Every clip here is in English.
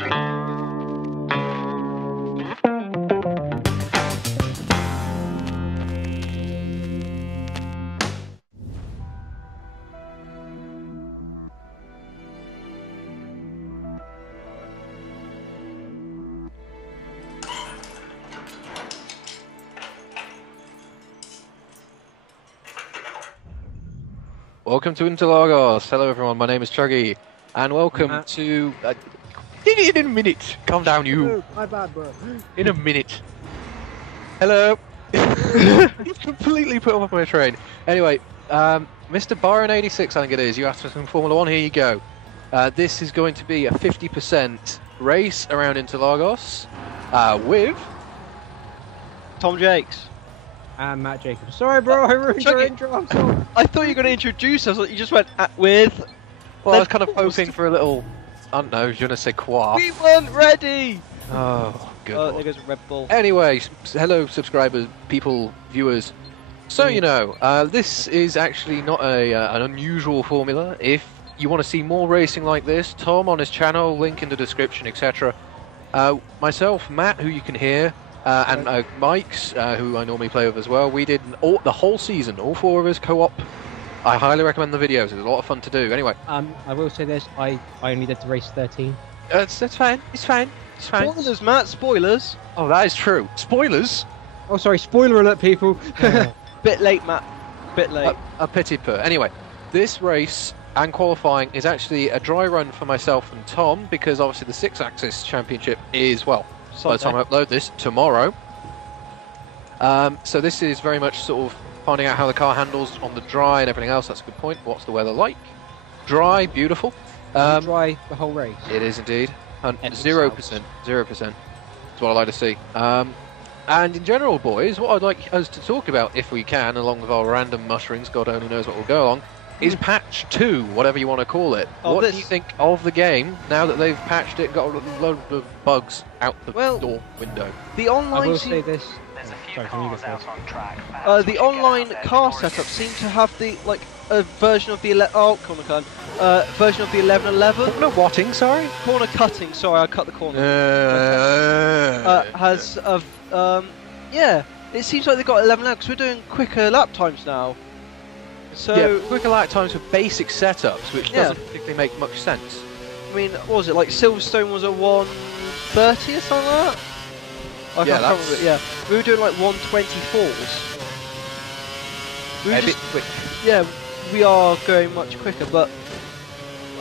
Welcome to Interlagos. Hello everyone, my name is Chuggy, and welcome to... in a minute! Calm down, you! Oh, my bad, bro. In a minute. Hello! You've completely put off my train. Anyway, Mr. Byron86, I think it is, you asked for some Formula 1, here you go. This is going to be a 50% race around Interlagos, with... Tom Jakes. And Matt Jacobs. Sorry, bro, I ruined your intro. I'm sorry. I thought you were going to introduce us. You just went with. Well, I was kind of hoping for a little, I don't know, je ne sais quoi. We weren't ready. Oh, good. Oh, there goes a Red Bull. Anyway, hello, subscribers, people, viewers. So you know, this is actually not an unusual formula. If you want to see more racing like this, Tom on his channel, link in the description, etc. Myself, Matt, who you can hear. And Mike's, who I normally play with as well. We did the whole season, all four of us co-op. I highly recommend the videos. It's a lot of fun to do. Anyway, I will say this: I only did the race 13. that's fine. It's fine. It's fine. Spoilers, Matt. Spoilers. Oh, that is true. Spoilers. Oh, sorry. Spoiler alert, people. Bit late, Matt. Bit late. A pity per. Anyway, this race and qualifying is actually a dry run for myself and Tom because obviously the 6-axis championship is by the time I upload this, tomorrow. So this is very much sort of finding out how the car handles on the dry and everything else. That's a good point. What's the weather like? Dry, beautiful. Dry the whole race. It is indeed. 0%. 0%. That's what I like to see. And in general, boys, what I'd like us to talk about, if we can, along with our random mushrooms, God only knows what will go along, is patch 2, whatever you want to call it. What do you think of the game now that they've patched it, got a load of bugs out the door window? The online I will say this. There's a few cars out on track. the online car setup seemed to have the a version of the version of the 1111. No watting, sorry. Corner cutting. Sorry, I cut the corner. Has yeah. It seems like they got 1111 because we're doing quicker lap times now. So yeah, quicker lap times for basic setups, which doesn't particularly make much sense. I mean, what was it, like Silverstone was a 130 or something like that? I can't remember it, yeah. We were doing like 124s. We were a bit quick. Yeah, we are going much quicker, but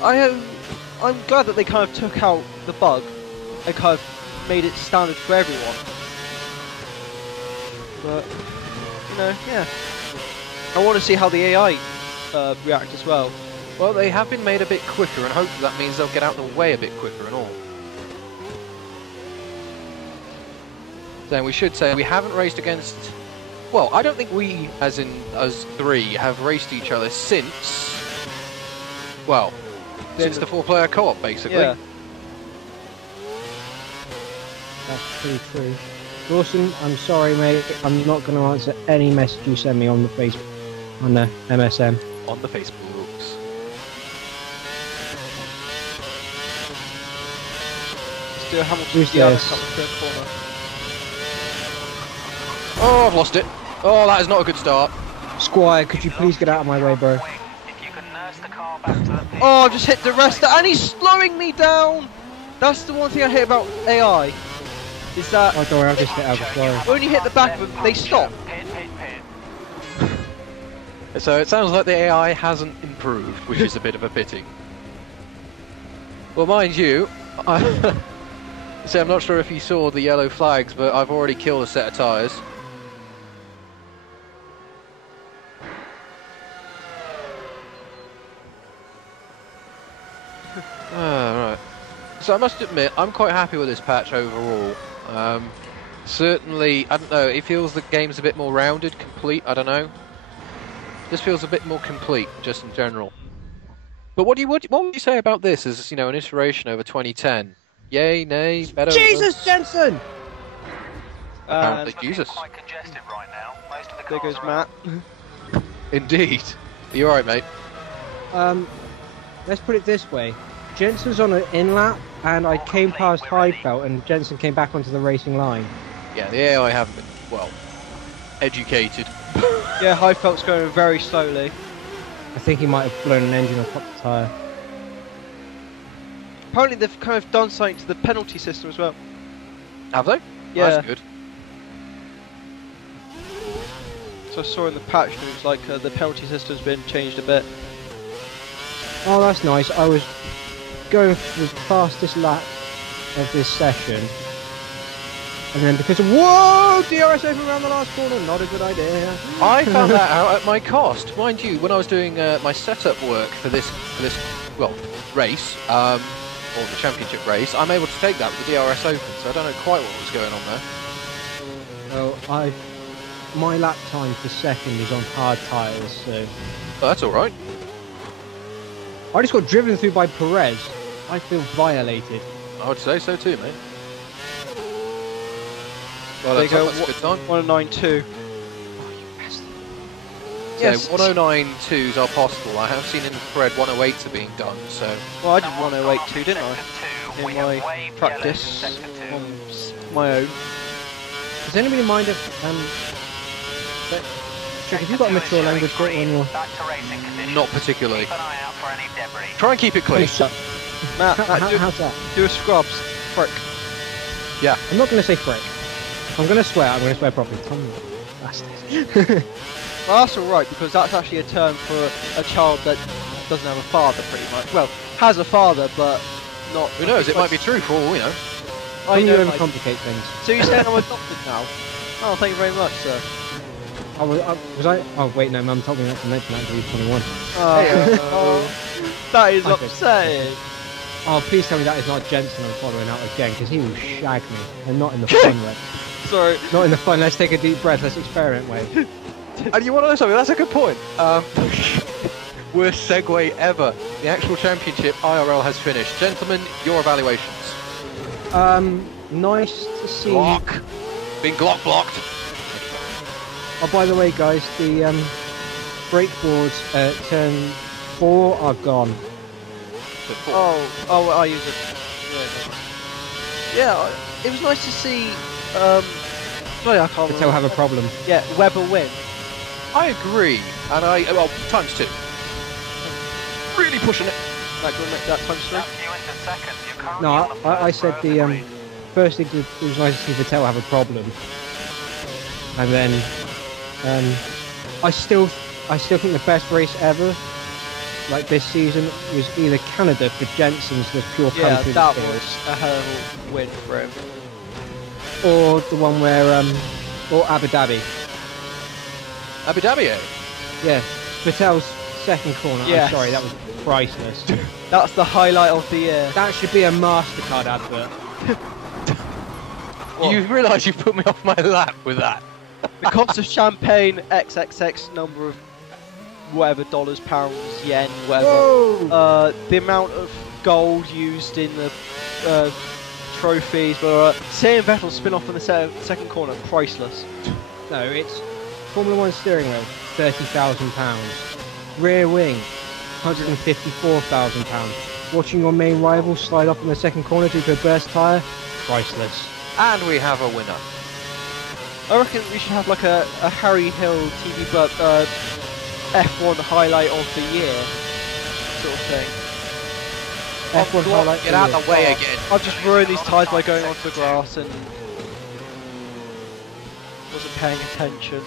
I'm glad that they kind of took out the bug and kind of made it standard for everyone. But, you know, yeah. I want to see how the AI react as well. Well, they have been made a bit quicker, and hopefully that means they'll get out of the way a bit quicker and all. Then we should say we haven't raced against... Well, I don't think we, as in us three, have raced each other since... Well, since the 4-player co-op, basically. Yeah. That's pretty true. Dawson, I'm sorry, mate. I'm not going to answer any message you send me on the Facebook, on the MSN. On the Facebooks. Let's do a Hamilton corner. Oh, I've lost it. Oh, that is not a good start. Squire, could you please get out of my way, bro? Oh, I've just hit the rest, and he's slowing me down! That's the one thing I hate about AI. Is that... Oh, don't worry, I've just hit out of the when you hit the back of them, they stop. So it sounds like the AI hasn't improved, which is a bit of a pity. Well, mind you, so I'm not sure if you saw the yellow flags, but I've already killed a set of tyres. Right. So I must admit, I'm quite happy with this patch overall. Certainly, I don't know, it feels the game's a bit more rounded, complete, I don't know. This feels a bit more complete, just in general. But what would you say about this as, you know, an iteration over 2010? Yay, nay, better? Jesus, Jensen! Apparently, Jesus. Quite congested right now. Most of the There cars goes are Matt. Indeed. Are you alright, mate? Let's put it this way. Jensen's on an in lap, and I came past Heidfeld, and Jensen came back onto the racing line. Yeah, the AI haven't been, well, educated. Yeah, Heidfeld's going very slowly. I think he might have blown an engine or popped the tyre. Apparently they've kind of done something to the penalty system as well. Have they? Yeah. Oh, that's good. So I saw in the patch news, like, the penalty system's been changed a bit. Oh, that's nice. I was going for the fastest lap of this session, and then because of whoa, DRS open around the last corner, not a good idea. I found that out at my cost, mind you. When I was doing my setup work for this well race, or the championship race, I'm able to take that with the DRS open. So I don't know quite what was going on there. Oh, my lap time for second is on hard tyres, so But that's all right. I just got driven through by Perez. I feel violated. I would say so too, mate. Well, There you go, that's a good time. 109.2. Yes. So 109.2s are possible. I have seen infrared 108s are being done, so... Well, I did 108.2, didn't I? In my practice on my own. Does anybody mind if have you got a mature language bit when you're... Not particularly. Try and keep it clean. Matt, how's that? do a scrubs. Frick. Yeah. I'm not going to say frick. I'm going to swear. I'm going to swear properly. Tom, bastard. Well, that's alright, because that's actually a term for a child that doesn't have a father, pretty much. Well, has a father, but not... Who knows? It might be true for all we know. I know, you like, overcomplicate things. So you're saying I'm adopted now? Oh, thank you very much, sir. Was I? Oh wait, no, Mum told me not to mention that until he's 21. That is Okay. upsetting. Oh, please tell me that is not Jensen I'm following out again, because he will shag me, and not in the fun way. Sorry. Not in the fun. Let's take a deep breath. Let's experiment way. And you want to know something? That's a good point. Worst segue ever. The actual championship IRL has finished. Gentlemen, your evaluations. Nice to see. Block. Being Glock blocked. Oh, by the way, guys, the brake boards at turn 4 are gone. Oh, I use it. Yeah, it was nice to see. Sorry, I can't They'll have a problem. Yeah, Webber win. I agree. And well, times 2. Really pushing it. Like, do you want to make that times 3? No, I said the first thing it was nice to see Vettel have a problem, and then I still think the best race ever, like this season, was either Canada for Jensen's the pure Yeah, come through that the was a hell of a win for him. or the one where or Abu Dhabi. Abu Dhabi, eh? Yeah, Vettel's second corner. Yes. I'm sorry, that was priceless. That's the highlight of the year. That should be a MasterCard advert. You realise you put me off my lap with that. The cost of champagne, XXX number of whatever dollars, pounds, yen, whatever. Whoa! The amount of gold used in the trophies, but seeing Vettel spin off in the second corner, priceless. No, it's Formula 1 steering wheel, £30,000. Rear wing, £154,000. Watching your main rival slide off in the second corner due to a burst tyre, priceless. And we have a winner. I reckon we should have like a Harry Hill TV F1 highlight of the year sort of thing. F1 highlight. Get out of the way again. I've just ruined these tyres by going onto the grass and wasn't paying attention.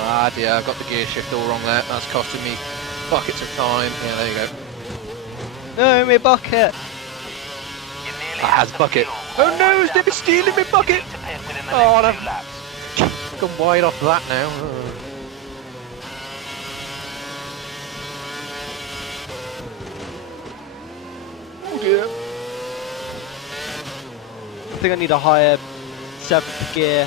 Ah dear, I've got the gear shift all wrong there. That's costing me buckets of time. Yeah, there you go. No, my bucket! Has bucket. Oh no, they're stealing my bucket! Oh, I've gone wide off that now. Oh dear. I think I need a higher 7th gear.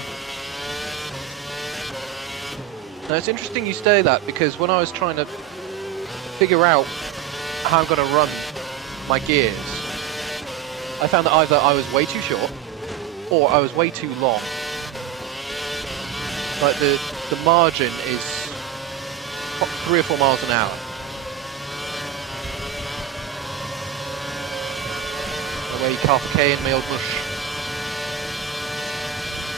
Now it's interesting you say that, because when I was trying to figure out how I'm going to run my gears, I found that either I was way too short or I was way too long. Like the margin is 3 or 4 miles an hour. Away Carthage and my old bush.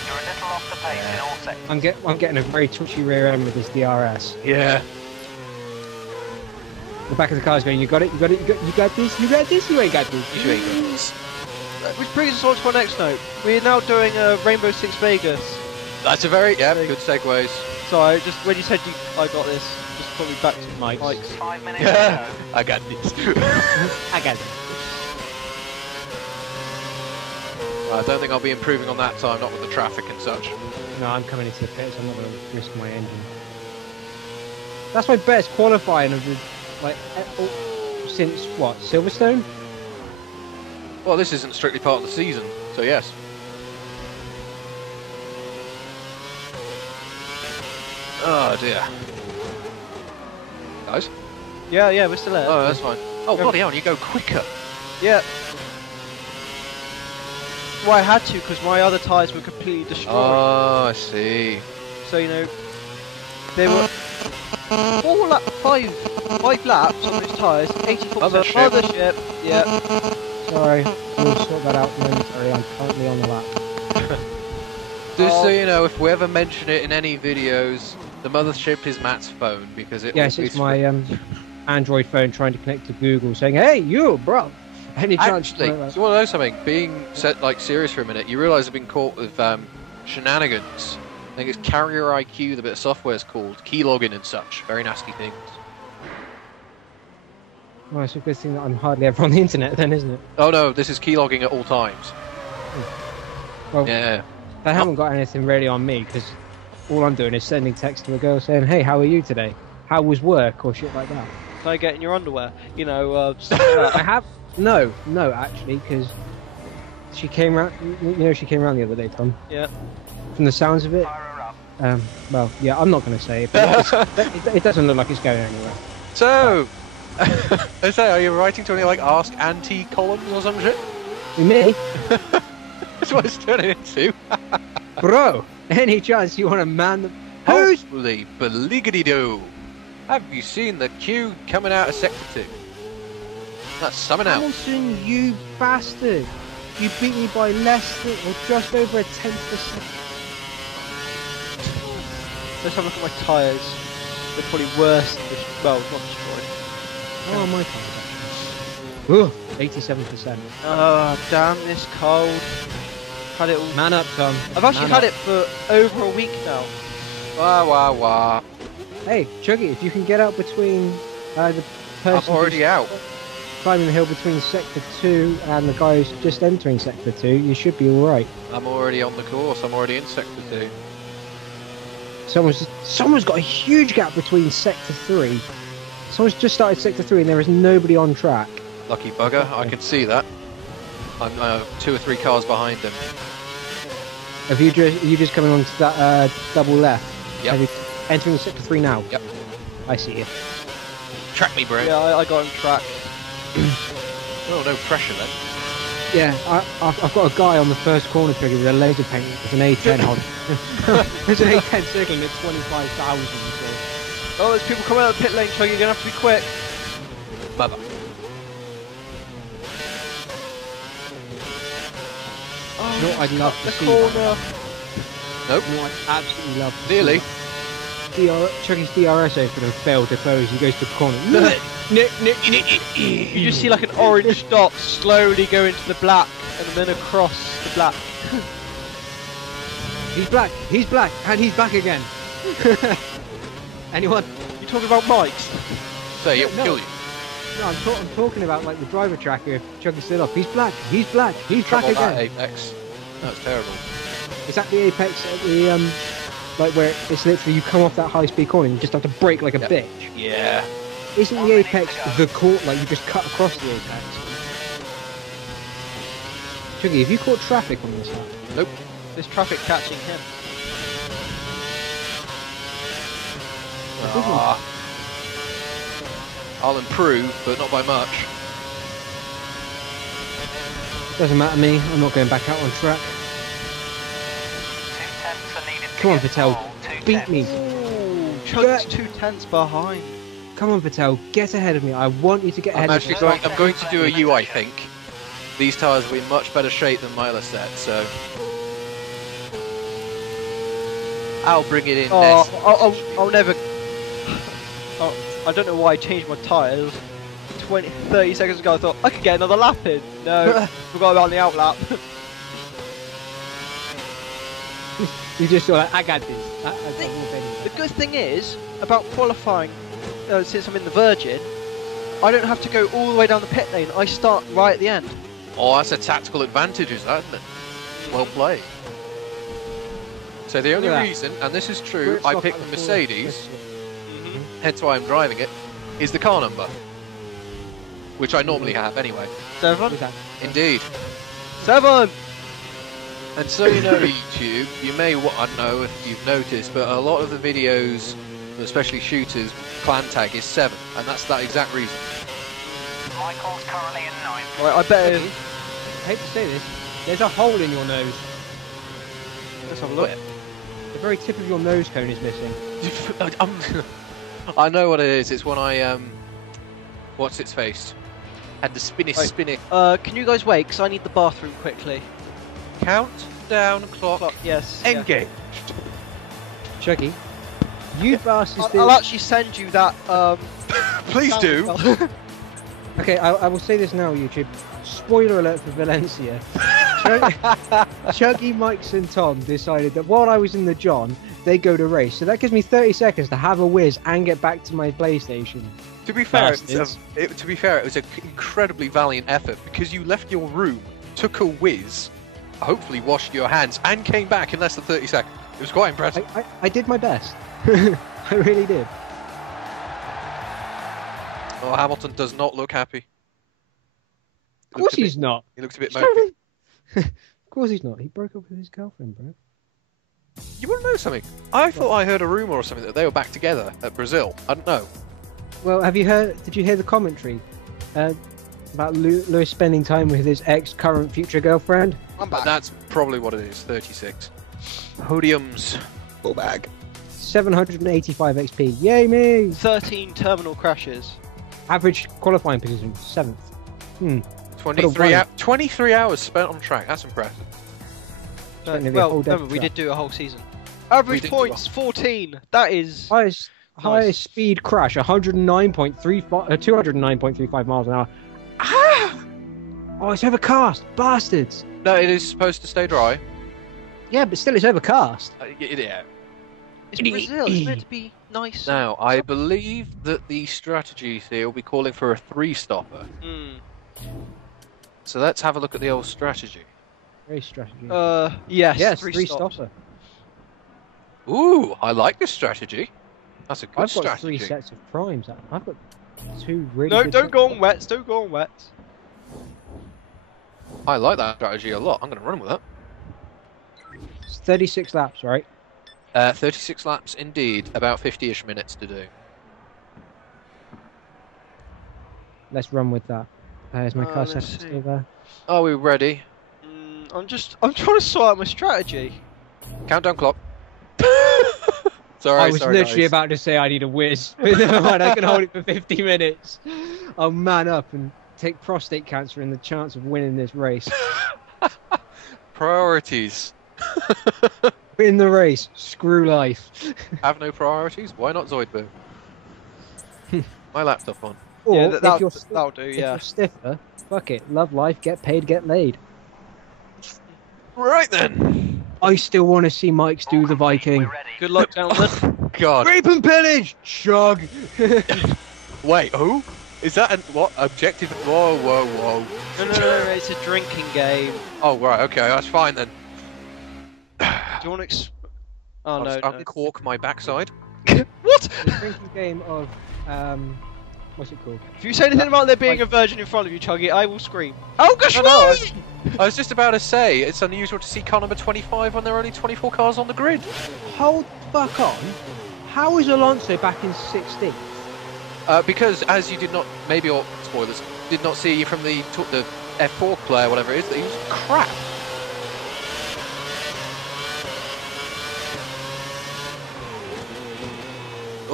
You're a little off the pace in all sectors. I'm getting a very twitchy rear end with this DRS. Yeah. The back of the car's going, you got it, you got it, you got this, you got this, you ain't got this. You ain't got this. Which brings us on to our next note. We're now doing Rainbow Six Vegas. That's a very, good segues. Sorry, just when you said I got this, just put me back to Mike's. 5 minutes to go. I got this. I got it. I don't think I'll be improving on that time, not with the traffic and such. No, I'm coming into the pits, I'm not going to risk my engine. That's my best qualifying of the, like, since what, Silverstone? Well, this isn't strictly part of the season, so yes. Oh dear. Guys? Yeah, we're still there. Oh, that's fine. Oh, bloody hell, you go quicker. Yeah. Well, I had to because my other tyres were completely destroyed. Oh, I see. So, you know, they were 5 laps on those tyres, 84% mothership. Yeah. Sorry, we'll sort that out momentarily, I'm currently on the lap. Just so you know, if we ever mention it in any videos, the mothership is Matt's phone because it. Yes, it's my Android phone trying to connect to Google, saying, "Hey, you, bro." Any chance? Actually, you want to know something? Being serious for a minute, you realise I've been caught with shenanigans. I think it's Carrier IQ, the bit of software is called keylogging and such. Very nasty things. Well, it's a good thing that I'm hardly ever on the internet, then, isn't it? Oh no, this is keylogging at all times. Well, Yeah. they haven't got anything really on me because all I'm doing is sending text to a girl saying, "Hey, how are you today? How was work?" or shit like that. Can I get in your underwear? You know, stuff like that. I have no, actually, because she came round. You know, she came round the other day, Tom. Yeah. From the sounds of it, Fire her up. well, yeah, I'm not going to say it, but it doesn't look like it's going anywhere. So, I say, are you writing to any like Ask Auntie columns or some shit? Me, That's what it's turning into. bro. Any chance you want to man the? Who's? Holy beliggity do! Have you seen the queue coming out of Sector 2? That's someone else. Hamilton, you bastard! You beat me by less than, or just over a 10%. Let's have a look at my tyres. They're probably worse than this. Well, not destroyed. Oh, my tyres actually. Ooh, 87%. Oh, damn this cold. Had it all. Man up, Tom. I've actually Man had up. it for over a week now. Wah wah wah. Hey, Chuggy, if you can get out between the person I'm already who's out. climbing the hill between Sector 2 and the guy who's just entering Sector 2, you should be alright. I'm already on the course. I'm already in Sector 2. Someone's got a huge gap between Sector 3. Someone's just started Sector 3 and there is nobody on track. Lucky bugger. I can see that. I'm 2 or 3 cars behind him. Are you just coming onto that double left? Yep. Have you entering Sector 3 now? Yep. I see you. Track me, bro. Yeah, I got on track. Oh, no pressure then. Yeah, I've got a guy on the first corner trigger with a laser paint. It's an A10 on. There's an A10 circling at 25,000. So. Oh, there's people coming out of the pit lane, Chuggy. You're gonna have to be quick. Bye-bye. Oh, You know what I'd love to the see? corner. Nope. You know what I'd absolutely love to Nearly. see? Chuggy's DRS open and failed to close. He goes to the corner. Nick. You just see like an orange dot slowly go into the black and then across the black. He's black, and he's back again. Anyone? You talking about Mike's? Say, it'll No. kill you. No, I'm talking about like the driver tracker. If Chuggy's still up, he's black, he's back Trouble that again. Apex. That's terrible. Is that the apex at the like where it's literally you come off that high speed corner and you just have to brake like a Yeah. bitch? Yeah. Isn't the apex the court like you just cut across the apex? Chuggy, have you caught traffic on this one? Nope. There's traffic catching him. Ah. I'll improve, but not by much. Doesn't matter to me. I'm not going back out on track. 2 tenths are needed to Come on, get Patel. pole, 2 Beat me. tenths. Chug's 2/10 behind. Come on, Patel, get ahead of me. I want you to get ahead of me. I'm going to do a U, I think. These tyres will be in much better shape than my other set, so... I'll bring it in next. I'll never... Oh, I don't know why I changed my tyres. 30 seconds ago I thought I could get another lap in. No, forgot about the out lap. You just sort of, I got this. The good thing is, about qualifying, since I'm in the Virgin, I don't have to go all the way down the pit lane. I start right at the end. Oh, that's a tactical advantage, isn't it? Well played. So the only reason, and this is true, I picked the Mercedes, hence why I'm driving it, is the car number. Which I normally have anyway. 7? Indeed. 7! And so you know, YouTube, you may, I don't know if you've noticed, but a lot of the videos, especially shooters, clan tag is 7, and that's that exact reason. Michael's currently in 9th. Right, I better... I hate to say this, there's a hole in your nose. Let's have a look. The very tip of your nose cone is missing. I know what it is. It's when I what's its face? Had the spinny. Can you guys wait? Because I need the bathroom quickly. Count down clock. Yes. Engage. Chuggy, you bastards. I'll actually send you that. Please do. Okay, I will say this now, YouTube. Spoiler alert for Valencia. Chuggy, Mikes and Tom decided that while I was in the John, they go to race. So that gives me 30 seconds to have a whiz and get back to my PlayStation. To be fair, it was an incredibly valiant effort because you left your room, took a whiz, hopefully washed your hands, and came back in less than 30 seconds. It was quite impressive. I did my best. I really did. Oh, Hamilton does not look happy. Of course he's not. He looks a bit mopey. Of course he's not. He broke up with his girlfriend, bro. You want to know something? I thought I heard a rumour or something that they were back together at Brazil. I don't know. Well, did you hear the commentary about Lewis spending time with his current future girlfriend? I'm back. That's probably what it is, 36. Podiums. Full bag. 785 XP. Yay me! 13 terminal crashes. Average qualifying position, 7th. 23 hours spent on track. That's impressive. Well, remember, we did do a whole season. Average points, 14. That is... Highest speed crash, 209.35 miles an hour. Ah! Oh, it's overcast, bastards! No, it is supposed to stay dry. Yeah, but still it's overcast. Yeah. It's Brazil, it's meant to be nice. Now, I believe that the strategy here will be calling for a 3-stopper. So let's have a look at the old strategy. Race strategy. Yes, 3-stopper. Ooh, I like this strategy. That's a good strategy. I've got 3 sets of primes. I've got 2 really No, good don't go on wets, don't go on wets. I like that strategy a lot. I'm going to run with that. It's 36 laps, right? 36 laps indeed, about 50-ish minutes to do. Let's run with that. Is my car set still there? Are we ready? I'm trying to sort out my strategy. Countdown clock. Sorry, I was literally about to say I need a whiz. But never mind, I can hold it for 50 minutes. I'll man up and take prostate cancer in the chance of winning this race. Priorities. Win the race. Screw life. Have no priorities? Why not Zoidberg? My laptop on. Or yeah, that'll do, if yeah. you're stiffer, fuck it. Love life, get paid, get laid. Right then. I still want to see Mike's do the Viking. Good luck, gentlemen. God. Rape and pillage! Chug! Wait, who? Is that what? Objective? Whoa, whoa, whoa. No, it's a drinking game. Oh, right, okay, that's fine then. Do you want to I'll uncork my backside. What? The drinking game of, what's it called? If you say anything about there being a virgin in front of you, Chuggy, I will scream. Oh gosh, no! I was just about to say, it's unusual to see car number 25 when there are only 24 cars on the grid. Hold the fuck on. How is Alonso back in 16th? Because, as you did not, maybe, or spoilers, did not see from the F4 player, whatever it is, that he was crap.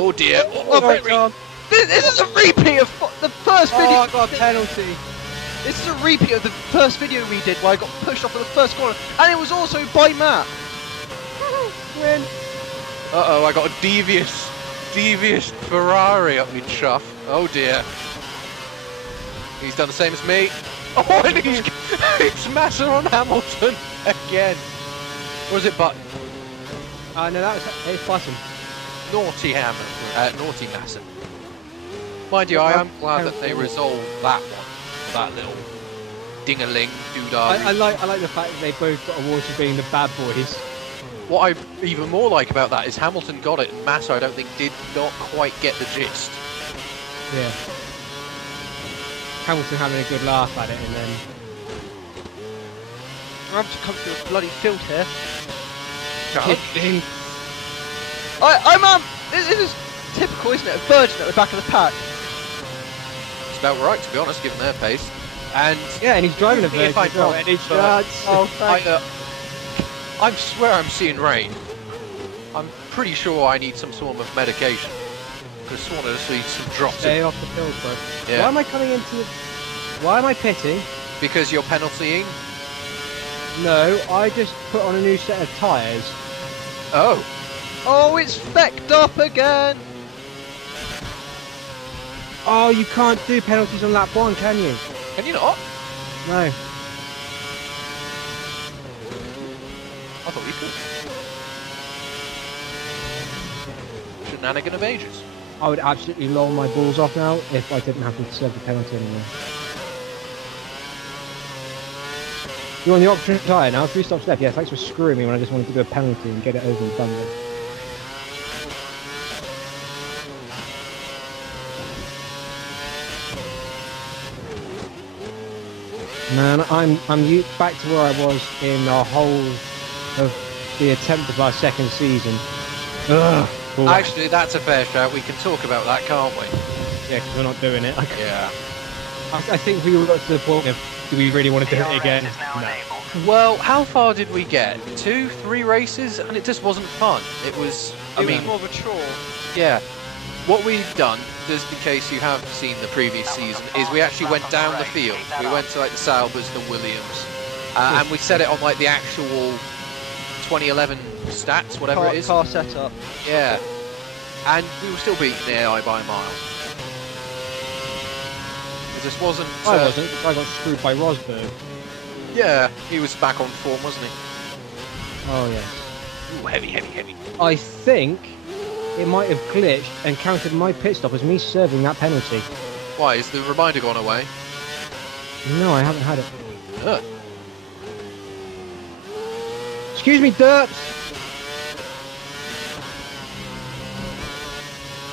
Oh dear. This is a repeat of the first video. Oh, I got a penalty. This is a repeat of the first video we did where I got pushed off at the first corner, and it was also by Matt. Win. Uh-oh, I got a devious Ferrari up me chuff. Oh dear. He's done the same as me. Oh, and he's Massa on Hamilton again. Or is it Button? No, it's Button. Naughty Hamilton. Naughty Massa. Mind you, I am glad that they resolved that one. That little ding-a-ling, doodah. I like the fact that they both got awards for being the bad boys. What I even more like about that is Hamilton got it, and Massa, I don't think, did not quite get the gist. Yeah. Hamilton having a good laugh at it, and then... I'm just come to a bloody field here. Kidding. This is typical, isn't it? A virgin at the back of the pack. It's about right, to be honest, given their pace. And yeah, and he's driving a if Virgin I as well, don't, and it's I swear I'm seeing rain. I'm pretty sure I need some form of medication. Because I want to see some drops. Stay off the field, bro. Yeah. Why am I coming into the... Why am I pitting? Because you're penaltying? No, I just put on a new set of tyres. Oh. Oh, it's fecked up again. Oh, you can't do penalties on lap 1, can you? Can you not? No. I thought you could. Shenanigan of ages. I would absolutely loll my balls off now if I didn't have to serve the penalty anymore. You're on the option tyre now, 3 stops left. Yeah, thanks for screwing me when I just wanted to do a penalty and get it over and done with. Man, I'm back to where I was in the whole of the attempt of our second season. Ugh. Actually, that's a fair shout. We can talk about that, can't we? Yeah, because we're not doing it. Yeah. I think we got to the point of, do we really want to do it again? No. Well, how far did we get? 2, 3 races, and it just wasn't fun. It was. I mean, more of a chore. Yeah. What we've done, just in case you have seen the previous season, is we actually went down the field. We went to like the Saubers, the Williams, and we set it on like the actual 2011 stats, whatever it is. Car setup. Yeah. And we were still beating the AI by a mile. It just wasn't... I wasn't, I got screwed by Rosberg. Yeah, he was back on form, wasn't he? Oh, yes. Ooh, heavy. I think it might have glitched and counted my pit stop as me serving that penalty. Why, is the reminder gone away? No, I haven't had it. Ugh. Excuse me, Derps!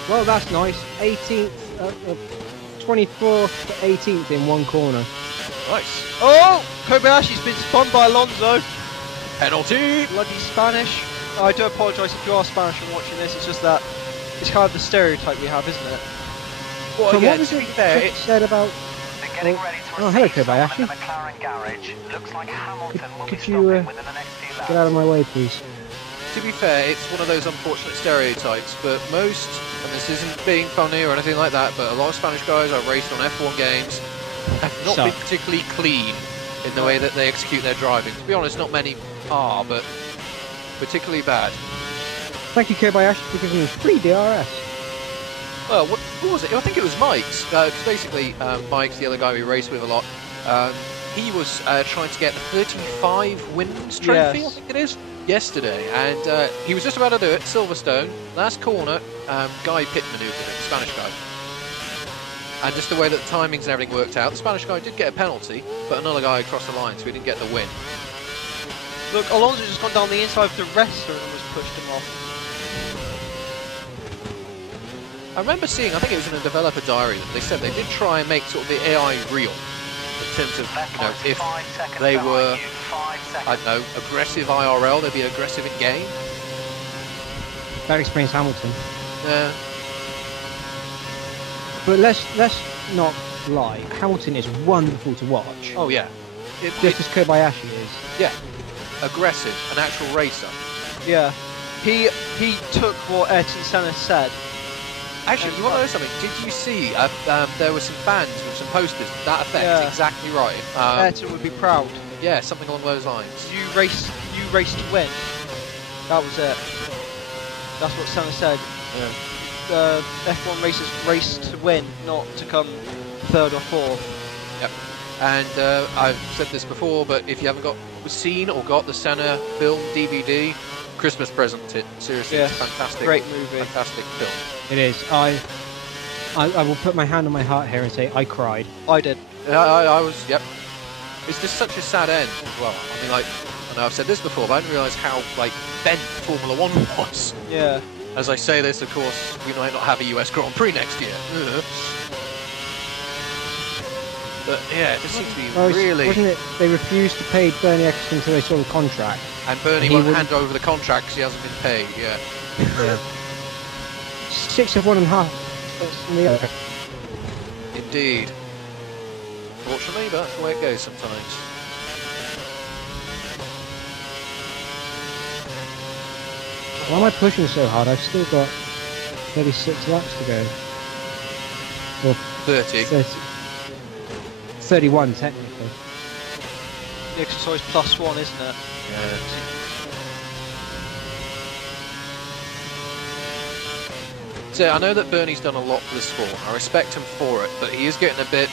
Well, that's nice. 18th, 24th to 18th in one corner. Nice. Oh! Kobayashi's been spun by Alonso. Penalty! Bloody Spanish. I do apologise if you are Spanish and watching this, it's just that it's kind of the stereotype we have, isn't it? Well, so yeah, what was it that said about... Getting ready to oh, hello, receive some Kobayashi. from the McLaren garage. Looks like Hamilton will be Could stopping you within the next few laps. get out of my way, please? To be fair, it's one of those unfortunate stereotypes, but most, and this isn't being funny or anything like that, but a lot of Spanish guys I've raced on F1 games have not been particularly clean in the way that they execute their driving. To be honest, not many are, but particularly bad. Thank you, Kobayashi, for giving me free DRS. Well, what was it? I think it was Mike's. Basically, Mike's the other guy we race with a lot. He was trying to get the 35 wins trophy, Yes. I think it is, yesterday, and he was just about to do it. Silverstone, last corner, guy pit manoeuvred it, Spanish guy. And just the way that the timings and everything worked out, the Spanish guy did get a penalty, but another guy crossed the line, so he didn't get the win. Look, Alonso just gone down the inside of the wrestler and almost pushed him off. I remember seeing, I think it was in a developer diary, that they said they did try and make sort of the AI real, in terms of, you know, if they were, I don't know, aggressive IRL, they'd be aggressive in game. That explains Hamilton. Yeah. But let's not lie. Hamilton is wonderful to watch. Oh yeah. Just as Kobayashi is. Yeah. Aggressive, an actual racer. Yeah. He took what Ayrton Senna said Actually, you want to know something? Did you see there were some fans with some posters to that effect? Yeah. Exactly right. Ayrton would be proud. Yeah, something along those lines. You race to win. That was it. That's what Senna said. Yeah. F1 racers race to win, not to come third or fourth. Yep. And I've said this before, but if you haven't seen or got the Senna film DVD, Christmas present. Seriously, Yes. it's fantastic. Great movie. Fantastic film. It is. I will put my hand on my heart here and say I cried. I did. I was. Yep. It's just such a sad end as well. I mean, like, I know I've said this before, but I didn't realise how like bent Formula One was. Yeah. As I say this, of course, we might not have a US Grand Prix next year. But yeah, it just seems to be really. Wasn't it? They refused to pay Bernie Eccleston until they saw the contract. And Bernie won't hand over the contract because he hasn't been paid. Yeah. Yeah. 6 of one and a half. In the other. Indeed. Fortunately, but that's the way it goes sometimes. Why am I pushing so hard? I've still got 36 laps to go. Or 30. 31 technically. The exercise +1, isn't it? Yeah. So I know that Bernie's done a lot for the sport. I respect him for it, but he is getting a bit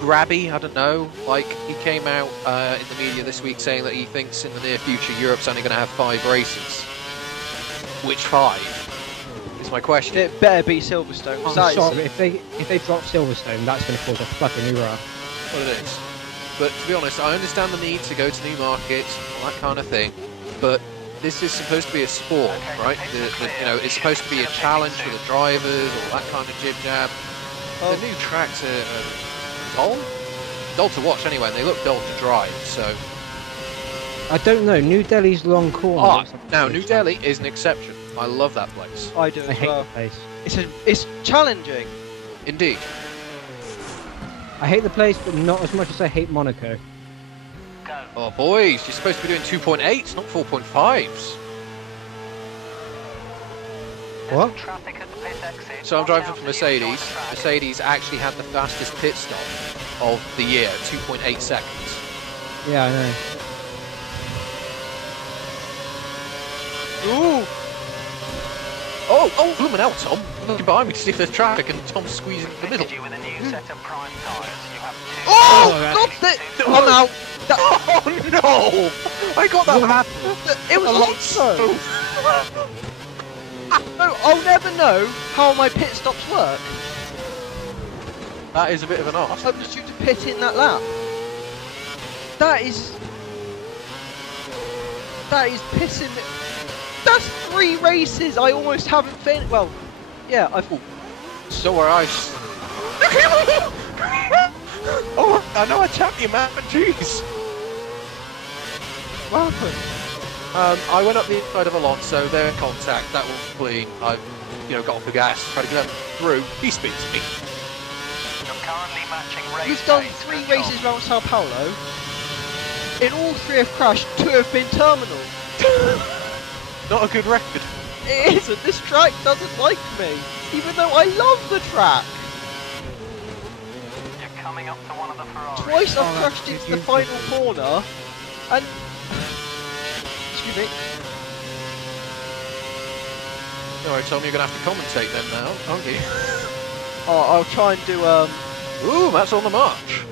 grabby. I don't know. Like, he came out in the media this week saying that he thinks in the near future Europe's only going to have 5 races. Which 5? Is my question. It better be Silverstone. 'Cause I'm that sorry, if they drop Silverstone, that's going to cause a fucking hoorah. Well, it is. But to be honest, I understand the need to go to new markets, all that kind of thing. But this is supposed to be a sport, right? You know, it's supposed to be a challenge for the drivers, all that kind of jib jab. The new tracks are dull to watch anyway, and they look dull to drive. So. I don't know. New Delhi's long corner. Now New Delhi is an exception. I love that place. I do I as hate well. the place. It's challenging. Indeed. I hate the place, but not as much as I hate Monaco. Oh boys, you're supposed to be doing 2.8s, not 4.5s. What? So I'm driving for Mercedes. Mercedes actually had the fastest pit stop of the year, 2.8 seconds. Yeah, I know. Ooh! Oh, blooming hell, Tom. Looking behind me to see if there's traffic and Tom's squeezing in the middle. Oh, God! I'm out! Oh no! I got that. What happened? It was Alonso! No, I'll never know how my pit stops work. That is a bit of an arse. I'm just due to pit in that lap. That is pissing me. That's 3 races I almost haven't finished. Well, yeah, So are I. Oh, I know a champion, man, but jeez. What happened? I went up the inside of Alonso, they're in contact, that was clean. I've, got off the gas, tried to get him through. He speeds me. We've done 3 races around Sao Paulo. In all 3 have crashed, 2 have been terminal. Not a good record. It isn't. This track doesn't like me, even though I love the track. You're coming up to one of the Ferraris. Twice I've crashed into the final corner, and excuse me. Alright, Tom, you're going to have to commentate then now, aren't you? Oh, I'll try and do. Ooh, that's on the march.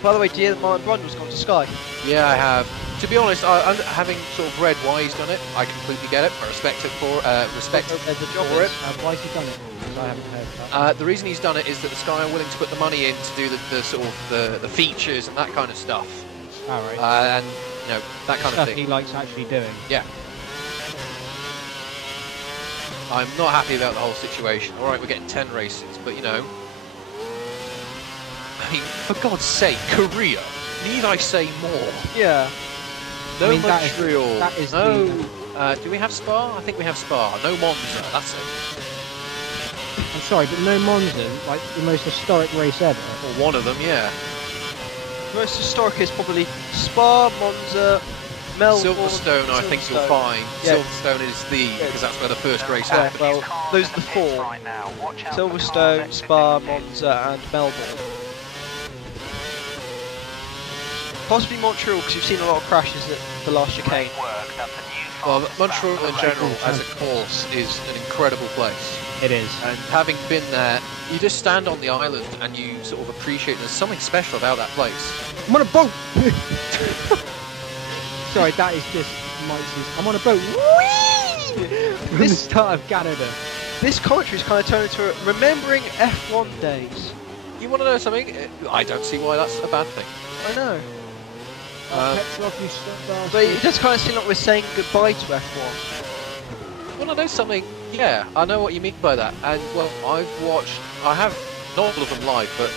By the way, do you hear that Martin Brundle's gone to Sky? Yeah, I have. To be honest, having sort of read why he's done it, I completely get it. I respect it for it. Why has he done it? Because I haven't heard that. The reason he's done it is that the Sky are willing to put the money in to do the sort of the features and that kind of stuff. Alright. And that kind of Stuff thing. he likes actually doing. Yeah. I'm not happy about the whole situation. All right, we're getting 10 races, but I mean, for God's sake, Korea. Need I say more? Yeah. No I mean, Montreal. that is no. Do we have Spa? I think we have Spa. No Monza. That's it. I'm sorry, but no Monza, like the most historic race ever. Or one of them, yeah. The most historic is probably Spa, Monza, Melbourne, Silverstone, I think you'll find. Yeah. Silverstone is because that's where the first race Yeah, happened. well, those are the 4. Right now. Watch out for Silverstone, cars Spa, exiting the Monza and Melbourne. Possibly Montreal, because you've seen a lot of crashes at the last chicane. Great work. That's a new Well, fastest Montreal lap in of the general, race. as a course, is an incredible place. It is. And having been there, you just stand on the island and you sort of appreciate there's something special about that place. I'm on a boat! Sorry, that is just Mike's. I'm on a boat. Whee! From the start of Canada. This commentary's kind of turned into remembering F1 days. You want to know something? I don't see why that's a bad thing. I know. Petrov, you stop. But it does kind of seem like we're saying goodbye to F1. Well, I know something. Yeah, I know what you mean by that. And well, I have not all of them live, but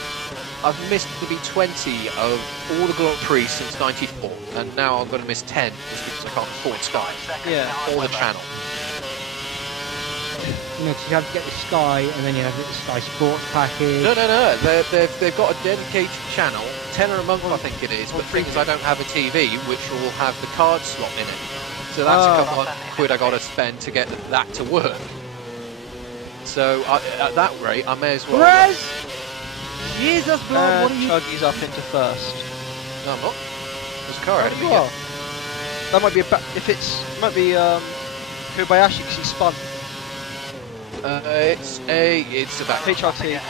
I've missed maybe 20 of all the Grand Prix since '94, and now I'm going to miss 10 just because I can't afford Sky Yeah. or the channel. You know, 'cause you have to get the Sky, and then you have to get the Sky Sports package. No. They've got a dedicated channel, £10 a month I think it is. But the thing is, I don't have a TV which will have the card slot in it. So that's a couple of quid I got to spend to get that to work. So at that rate, I may as well. Perez! Jesus, blood! What are you? Chuggy's up into first. No, I'm not. There's a car ahead of me. You are. That might be might be Kobayashi because he spun. It's about HRT. Be Yeah.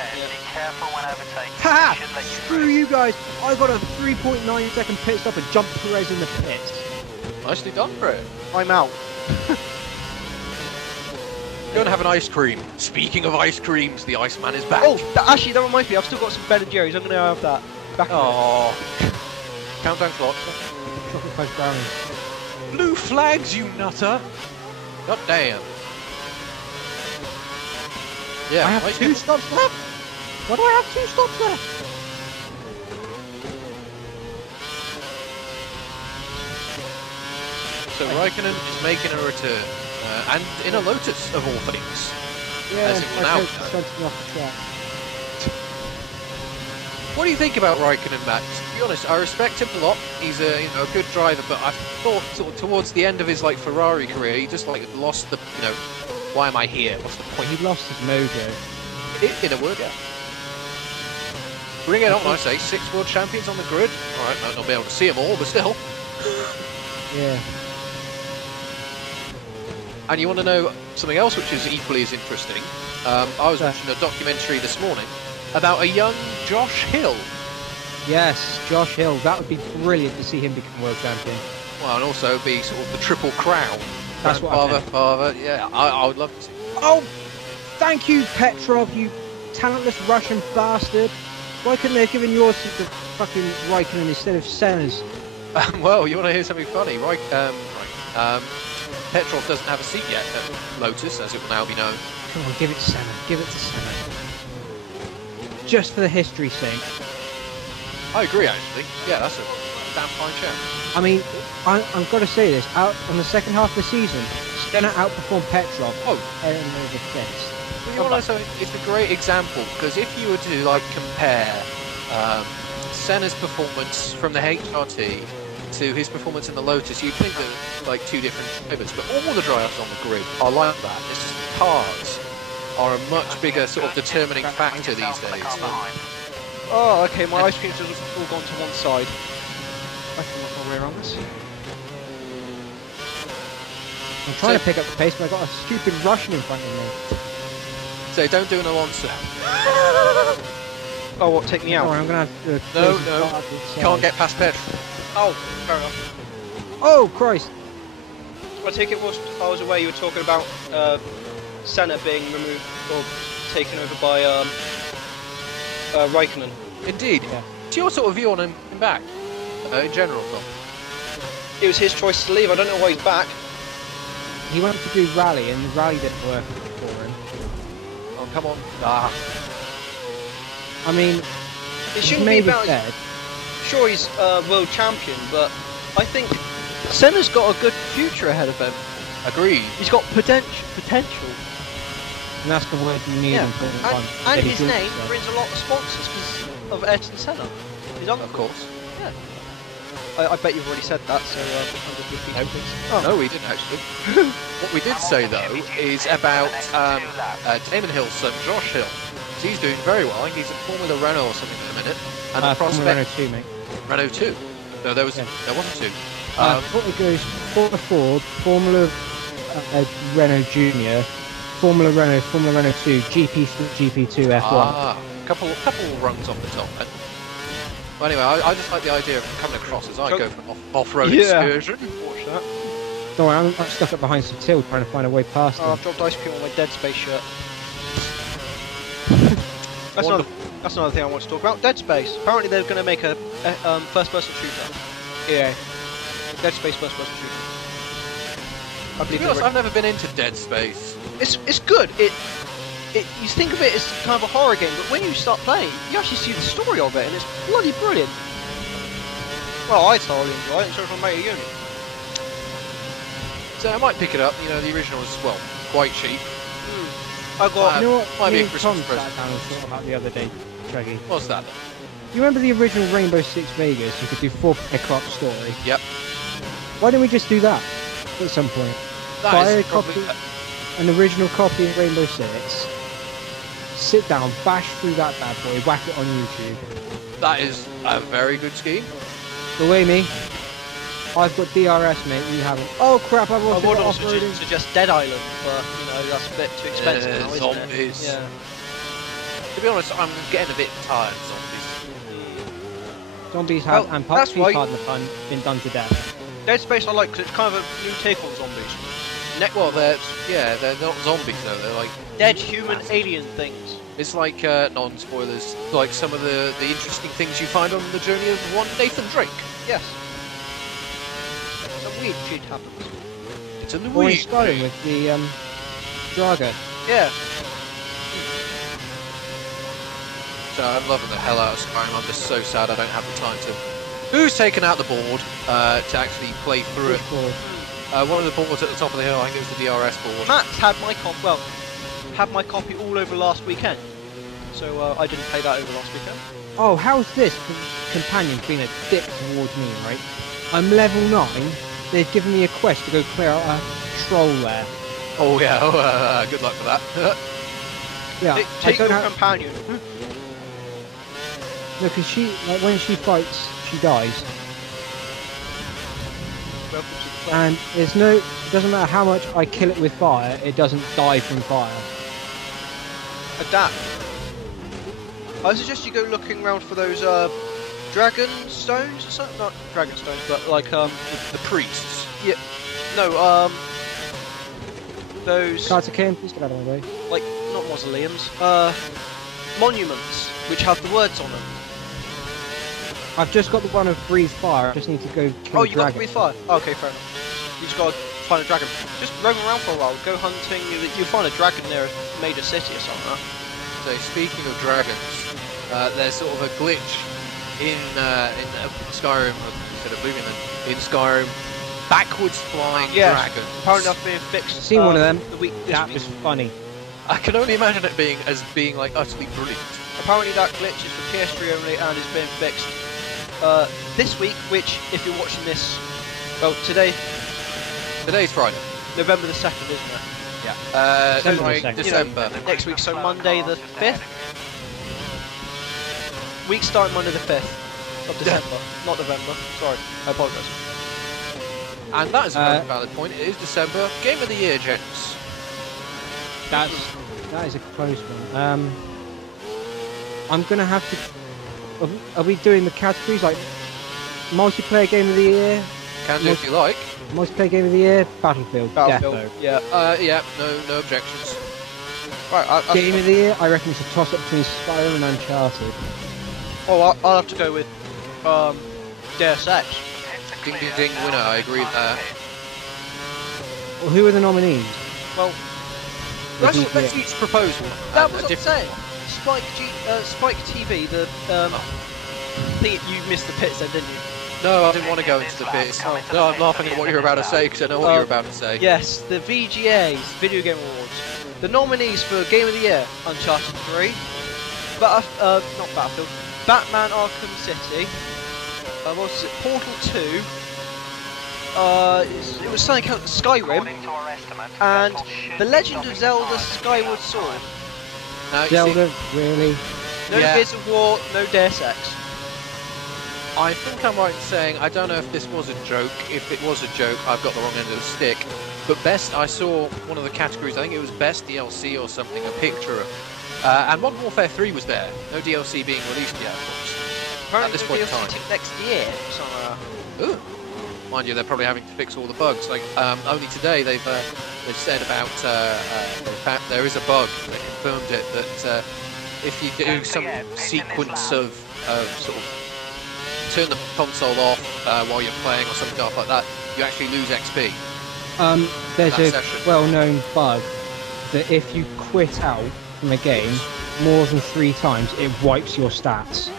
careful when overtaking. Ha! Should let you Screw through. you guys! I got a 3.9 second pit stop and jumped Perez in the pits. nicely done, Brett. I'm out. Go and have an ice cream. Speaking of ice creams, the Iceman is back. Oh, actually, that reminds me. I've still got some Ben and Jerry's. I'm going to have that. Back in a minute. Oh. Countdown clock. Chocolate fudge brownie. Blue flags, you nutter. God damn. Yeah, I have ice 2 cream. stops left. Why do I have 2 stops left? So Raikkonen is making a return, and in a Lotus of all things. Yeah, As it will now I go. started off the track. What do you think about Raikkonen, Max? To be honest, I respect him a lot. He's a a good driver, but I thought sort of towards the end of his Ferrari career, he just lost the why am I here? What's the point? He lost his mojo. In a word, yeah. Bring it on, I say. 6 world champions on the grid. All right, might not be able to see them all, but still. Yeah. And you want to know something else which is equally as interesting? I was watching a documentary this morning about a young Josh Hill. Yes, Josh Hill. That would be brilliant to see him become world champion. Well, and also be sort of the triple crown. That's what I meant. Father. Yeah, I would love to see. Oh, thank you, Petrov, you talentless Russian bastard. Why couldn't they have given yours to fucking Raikkonen instead of Senna's? Well, you want to hear something funny? Petrov doesn't have a seat yet at Lotus, as it will now be known. Come on, give it to Senna. Give it to Senna. Just for the history's sake. I agree, actually. Yeah, that's a damn fine show. I mean, I've got to say this. Out on the second half of the season, Senna outperformed Petrov. Oh. And over fifth. Well, you want to know something? It's a great example, because if you were to compare Senna's performance from the HRT to his performance in the Lotus, you'd think that two different drivers, but all the drivers on the grid are like that. It's just cars are a much bigger sort of determining factor these days. Oh, okay. My ice creams have all gone to one side. I can work my way around this. I'm trying to pick up the pace, but I've got a stupid Russian in front of me. So don't do an Alonso. Oh, what? Take me out? Sorry, I'm going to have to... No. Can't get past Petrov. Oh, fair enough. Oh, Christ. I take it whilst I was away, you were talking about Senna being removed or taken over by Raikkonen. Indeed. Yeah. What's your sort of view on him back, in general, Tom? It was his choice to leave. I don't know why he's back. He went to do rally, and the rally didn't work for him. Oh, come on. Ah. I mean, It shouldn't be maybe about. said. Sure, he's world champion, but I think Senna's got a good future ahead of him. Agreed. He's got potential. And that's the word you need Yeah, in Formula and, 1. and Eddie his George name said. brings a lot of sponsors because of Ayrton Senna. His uncle. Of course. Yeah. I bet you've already said that, so under your feet, please. Oh. No, we didn't actually. What we did say though is about Damon Hill's son, Josh Hill. He's doing very well. I think he's at Formula Renault or something at the minute. And the Formula Renault 2, mate. Renault 2. No, there wasn't 2. It goes Formula Ford, Formula Renault Junior, Formula Renault 2, GP2, F1. Ah, couple rungs off the top then. Well, anyway, I just like the idea of coming across as I go for an off-road excursion. Watch that. Don't worry, I'm stuck up behind some till trying to find a way past them. I've dropped ice cream on my Dead Space shirt. That's another thing I want to talk about. Dead Space. Apparently they're going to make a first-person shooter. Yeah. Dead Space first-person shooter. To be honest, I've never been into Dead Space. It's good. You think of it as kind of a horror game, but when you start playing, you actually see the story of it, and it's bloody brilliant. Well, I thoroughly enjoy it, and so does my mate at uni. So I might pick it up. You know, the original is, well, quite cheap. I got. You know what? Might be a Me and Christmas Tom present. sat down and thought about the other day, Shaggy. What's that? You remember the original Rainbow Six Vegas? You could do 4-player co-op story. Yep. Why don't we just do that at some point? Buy a copy, an original copy of Rainbow Six. Sit down, bash through that bad boy, whack it on YouTube. That is a very good scheme. Believe me, I've got DRS, mate. You haven't. Oh crap! I've also I would got also off-roading. suggest Dead Island, but you know that's a bit too expensive now, isn't zombies. it? Yeah. To be honest, I'm getting a bit tired of zombies. Zombies have, Well, and that's pardon why- the pun, been done to death. Dead Space I like because it's kind of a new take on zombies. Well, they're not zombies though. They're like Dead human alien things. it's like non-spoilers, like some of the interesting things you find on the journey of one Nathan Drake. Yes. Some weird shit happens. It's a Or in Louise. Skyrim with the Draga. Yeah. So I'm loving the hell out of Skyrim. I'm just so sad I don't have the time to. Who's taken out the board to actually play through it? One of the boards at the top of the hill. I think it was the DRS board. Matt's had my copy. Well, had my copy all over last weekend. So I didn't play that over last weekend. Oh, how's this companion being a dick towards me, right? I'm level 9. They've given me a quest to go clear out a troll there. Oh yeah. Good luck for that. Yeah, Take I your don't have. companion. No, because she, like, when she fights, she dies. Welcome to the club. And there's no. It doesn't matter how much I kill it with fire, it doesn't die from fire. Adapt. I suggest you go looking around for those dragon stones or something. Not dragon stones, but like The priests. yeah. No, those Carter Kane, please get out of my way. like not mausoleums, monuments which have the words on them. I've just got the one of breathe fire. I just need to go kill Oh, a you got dragon. to breathe fire. Oh, okay, fair enough. You just got to find a dragon. Just roam around for a while. Go hunting. You'll find a dragon near a major city or something. So speaking of dragons, there's sort of a glitch in Skyrim, instead of Lumion, in Skyrim, backwards flying Yes. dragon. Apparently that's being fixed. Seen one of them. The week this That week. was funny. I can only imagine it being like utterly brilliant. Apparently that glitch is for PS3 only and is being fixed this week. Which, if you're watching this, well, today's Friday. November the 2nd, isn't it? Yeah. December Sorry, the 2nd. December. Next week, so Monday the 5th. Week starting Monday the 5th of December, not November. Sorry, I apologise. And that is a very valid point. It is December. Game of the year, gents. That is a close one. I'm gonna have to. Are we doing the categories like multiplayer game of the year? Can do if you like. Multiplayer game of the year, Battlefield. Battlefield, Defo. yeah. Yeah. No objections. Right, Game of the year, I reckon it's a toss up between Skyrim and Uncharted. Oh, I'll have to go with Deus Ex. Ding ding ding winner. I agree with that. Well, who are the nominees? Well, Let's each propose one. that A was what I'm different saying. Spike TV, the thing you missed the pits then, didn't you? No, I didn't want to go into the bits. No, I'm laughing at what you're about to say because I know what you're about to say. Yes, the VGA's Video Game Awards. The nominees for Game of the Year: Uncharted 3, not Battlefield, Batman Arkham City, what was it? Portal 2. It was something called Skyrim, According to our estimates, and vessels should The be Legend of stopping Zelda tomorrow. Skyward Sword. Now, you see, Zelda, really? No Yeah. Gears of War, no Deus Ex. I think I'm right in saying I don't know if this was a joke. If it was a joke, I've got the wrong end of the stick. But best, I saw one of the categories. I think it was best DLC or something. A picture of, and Modern Warfare 3 was there. No DLC being released yet, of course. Apparently this no point in DLC time. till next year. So, Ooh. Mind you, they're probably having to fix all the bugs. Like only today, they've said about in fact there is a bug. They confirmed it that if you do Don't some forget, it's in this sequence lab. of sort of turn the console off while you're playing or something like that, you actually lose XP. There's That a session. well-known bug that if you quit out from a game more than 3 times, it wipes your stats.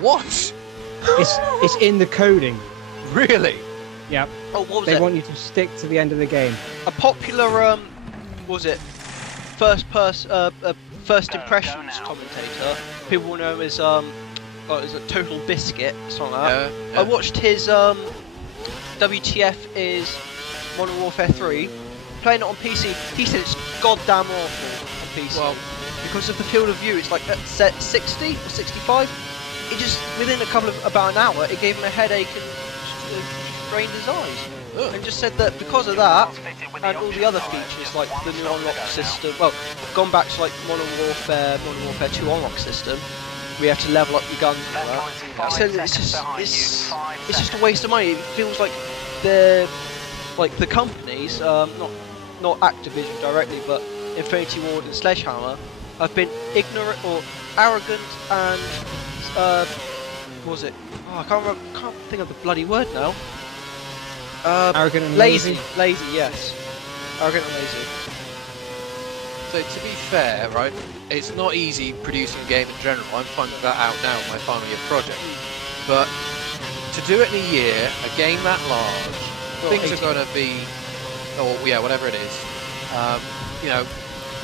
What? It's in the coding. Really? Yep. oh, what was They it? want you to stick to the end of the game. A popular what was it? First impressions now. commentator. People know him as is a Total Biscuit, something like that. Yeah. I watched his WTF is Modern Warfare 3. Playing it on PC, he said it's goddamn awful on PC. Well, Because of the field of view, it's like at set 60 or 65. It just within about an hour, it gave him a headache and strained his eyes. ugh. And just said that because of that and all the other features like the new unlock system, well, gone back to like Modern Warfare 2 unlock system, we have to level up your guns and all that. He said it's just a waste of money. It feels like the companies, not Activision directly, but Infinity Ward and Sledgehammer have been ignorant or arrogant and what was it? Oh, I can't think of the bloody word now. Arrogant and Lazy, yes. Arrogant and lazy. So to be fair, right, it's not easy producing a game in general. I'm finding that out now in my final year project. But to do it in a year, a game that large, things are going to be, or yeah, whatever it is. You know,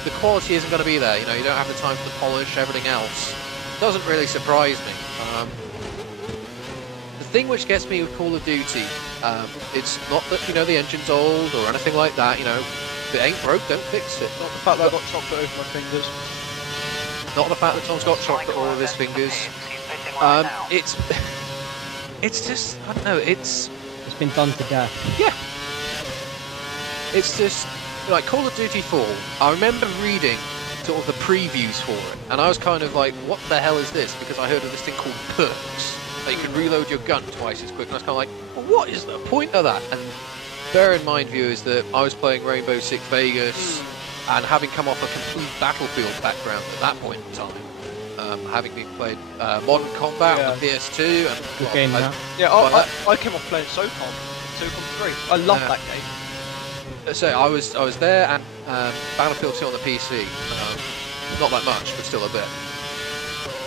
the quality isn't going to be there. You know, you don't have the time to polish everything else. Doesn't really surprise me. The thing which gets me with Call of Duty, it's not that the engine's old or anything like that. You know, if it ain't broke, don't fix it. Not the fact that I got chocolate over my fingers. Not the fact that Tom's got chocolate all over his fingers. It's just, I don't know, it's been done to death. it's just like Call of Duty 4. I remember reading sort of the previews for it, and I was kind of like, what the hell is this? Because I heard of this thing called perks, that you can reload your gun twice as quick, and I was kind of like, well, what is the point of that? And bear in mind, viewers, that I was playing Rainbow Six Vegas, and having come off a complete Battlefield background at that point in time, having been played Modern Combat on the PS2, and Good game, that. Yeah, Well, I came off playing SOCOM 3. I love that game. so I was there, and Battlefield 2 on the PC, not that much, but still a bit.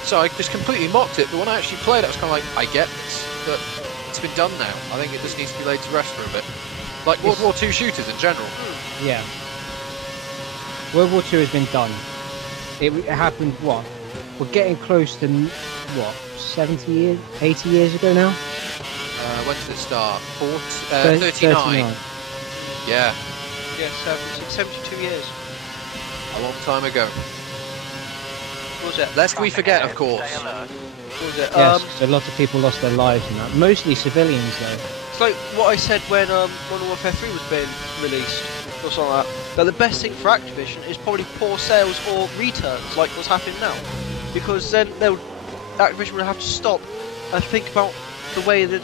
So I just completely mocked it, but when I actually played it, I was kind of like, I get this, but it's been done now. I think it just needs to be laid to rest for a bit. Like World War II shooters in general. Yeah. World War II has been done. It happened, what? We're getting close to, what, 70 years, 80 years ago now? When did it start? 39. Yeah, Yeah, 72 years. a long time ago. What was it? Lest we forget, of course. What was it? Yes, so lots of people lost their lives in that. Mostly civilians, though. It's like what I said when Modern Warfare 3 was being released, or something like that. But the best thing for Activision is probably poor sales or returns, like what's happening now. Because then Activision would have to stop and think about the way that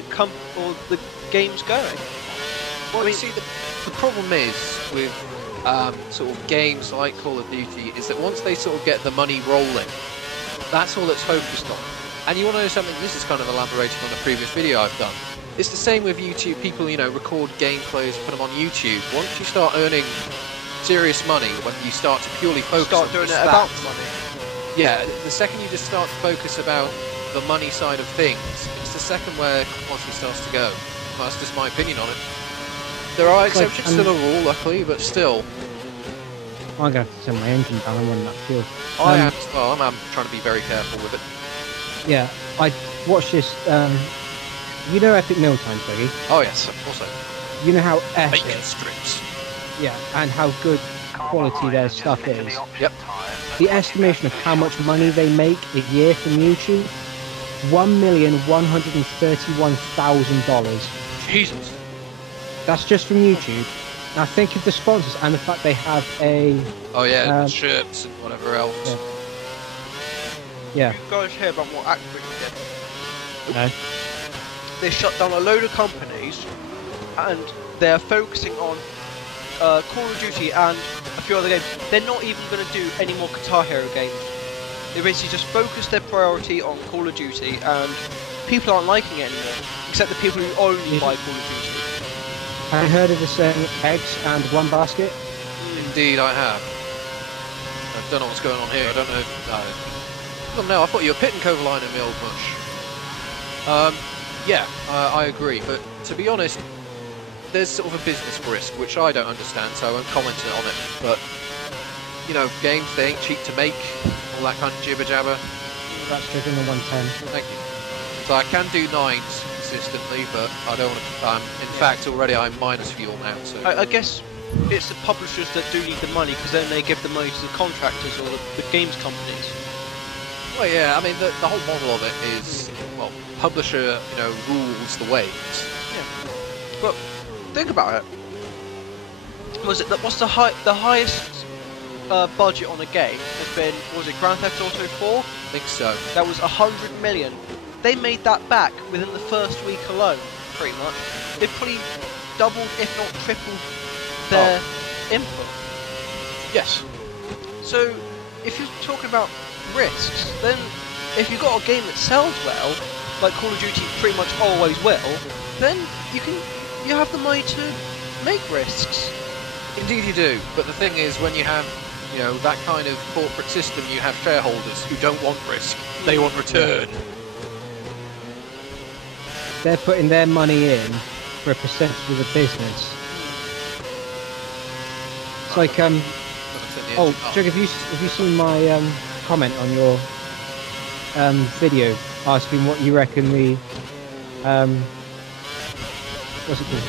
the game's going. Well, I mean, see, the problem is with sort of games like Call of Duty is that once they sort of get the money rolling, that's all it's focused on. And you want to know something? This is kind of elaborating on a previous video I've done. It's the same with YouTube. People, record gameplays, put them on YouTube. Once you start earning serious money, when you start to purely focus on doing just it that, about money. yeah, the second you just start to focus about the money side of things, it's the second where quality starts to go. Well, that's just my opinion on it. There are It's like, exceptions to the rule, luckily, but still. I'm going to have to turn my engine down and run that field. I am as well. I'm trying to be very careful with it. Yeah, I watched this You know Epic Mealtime, Peggy? Oh yes, also You know how bacon epic, strips. yeah, and how good quality their stuff is. Yep. The estimation of how much money they make a year from YouTube, $1,131,000. Jesus. That's just from YouTube. Now think of the sponsors and the fact they have a Oh yeah, shirts and whatever else. yeah. You guys hear about what Activision did? No. They shut down a load of companies, and they're focusing on Call of Duty and a few other games. They're not even going to do any more Guitar Hero games. They basically just focus their priority on Call of Duty, and people aren't liking it anymore, except the people who only buy Call of Duty. Have you heard of the saying eggs and one basket? Indeed, I have. I don't know what's going on here. I don't know. Well, no, I thought you were pitting Covaline and Mill Bush. Yeah, I agree. But to be honest, there's sort of a business risk which I don't understand, so I won't comment on it. But you know, games they ain't cheap to make, all that kind of jibber jabber. That's triggering the 110. Thank you. So I can do 9s consistently, but I don't want to. In fact, already I'm minus fuel now. So I guess it's the publishers that do need the money, because then they give the money to the contractors or the games companies. well, yeah. I mean, the whole model of it is well, publisher, rules the waves. Yeah. But think about it. What's the highest budget on a game has been? Was it Grand Theft Auto 4? I think so. That was 100 million. They made that back within the first week alone, pretty much. They probably doubled, if not tripled, their input. Yes. So, if you're talking about risks, then if you've got a game that sells well, like Call of Duty pretty much always will, then you have the money to make risks. Indeed you do. But the thing is, when you have, that kind of corporate system, you have shareholders who don't want risk. They want return. They're putting their money in for a percentage of the business. It's like oh, Jug, have you seen my comment on your video asking what you reckon the what's it called?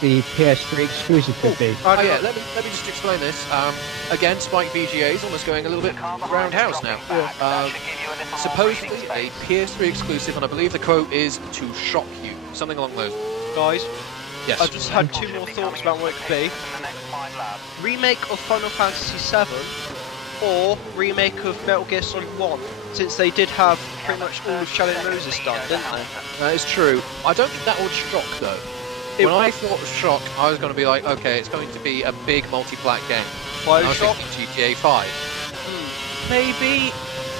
The PS3 exclusive could be? Oh yeah, let me just explain this. Again, Spike VGA is almost going a little bit roundhouse now. Supposedly a PS3 exclusive, and I believe the quote is to shock you, something along those. Guys, Yes. I've just had two more thoughts about what it could be. Remake of Final Fantasy VII, or remake of Metal Gear Solid 1, since they did have pretty much all of Shadow Moses done, didn't they? That is true. I don't think that would shock though. When I thought of shock, I was going to be like, okay, it's going to be a big multi-plat game. I was Bioshock? thinking GTA 5. Maybe.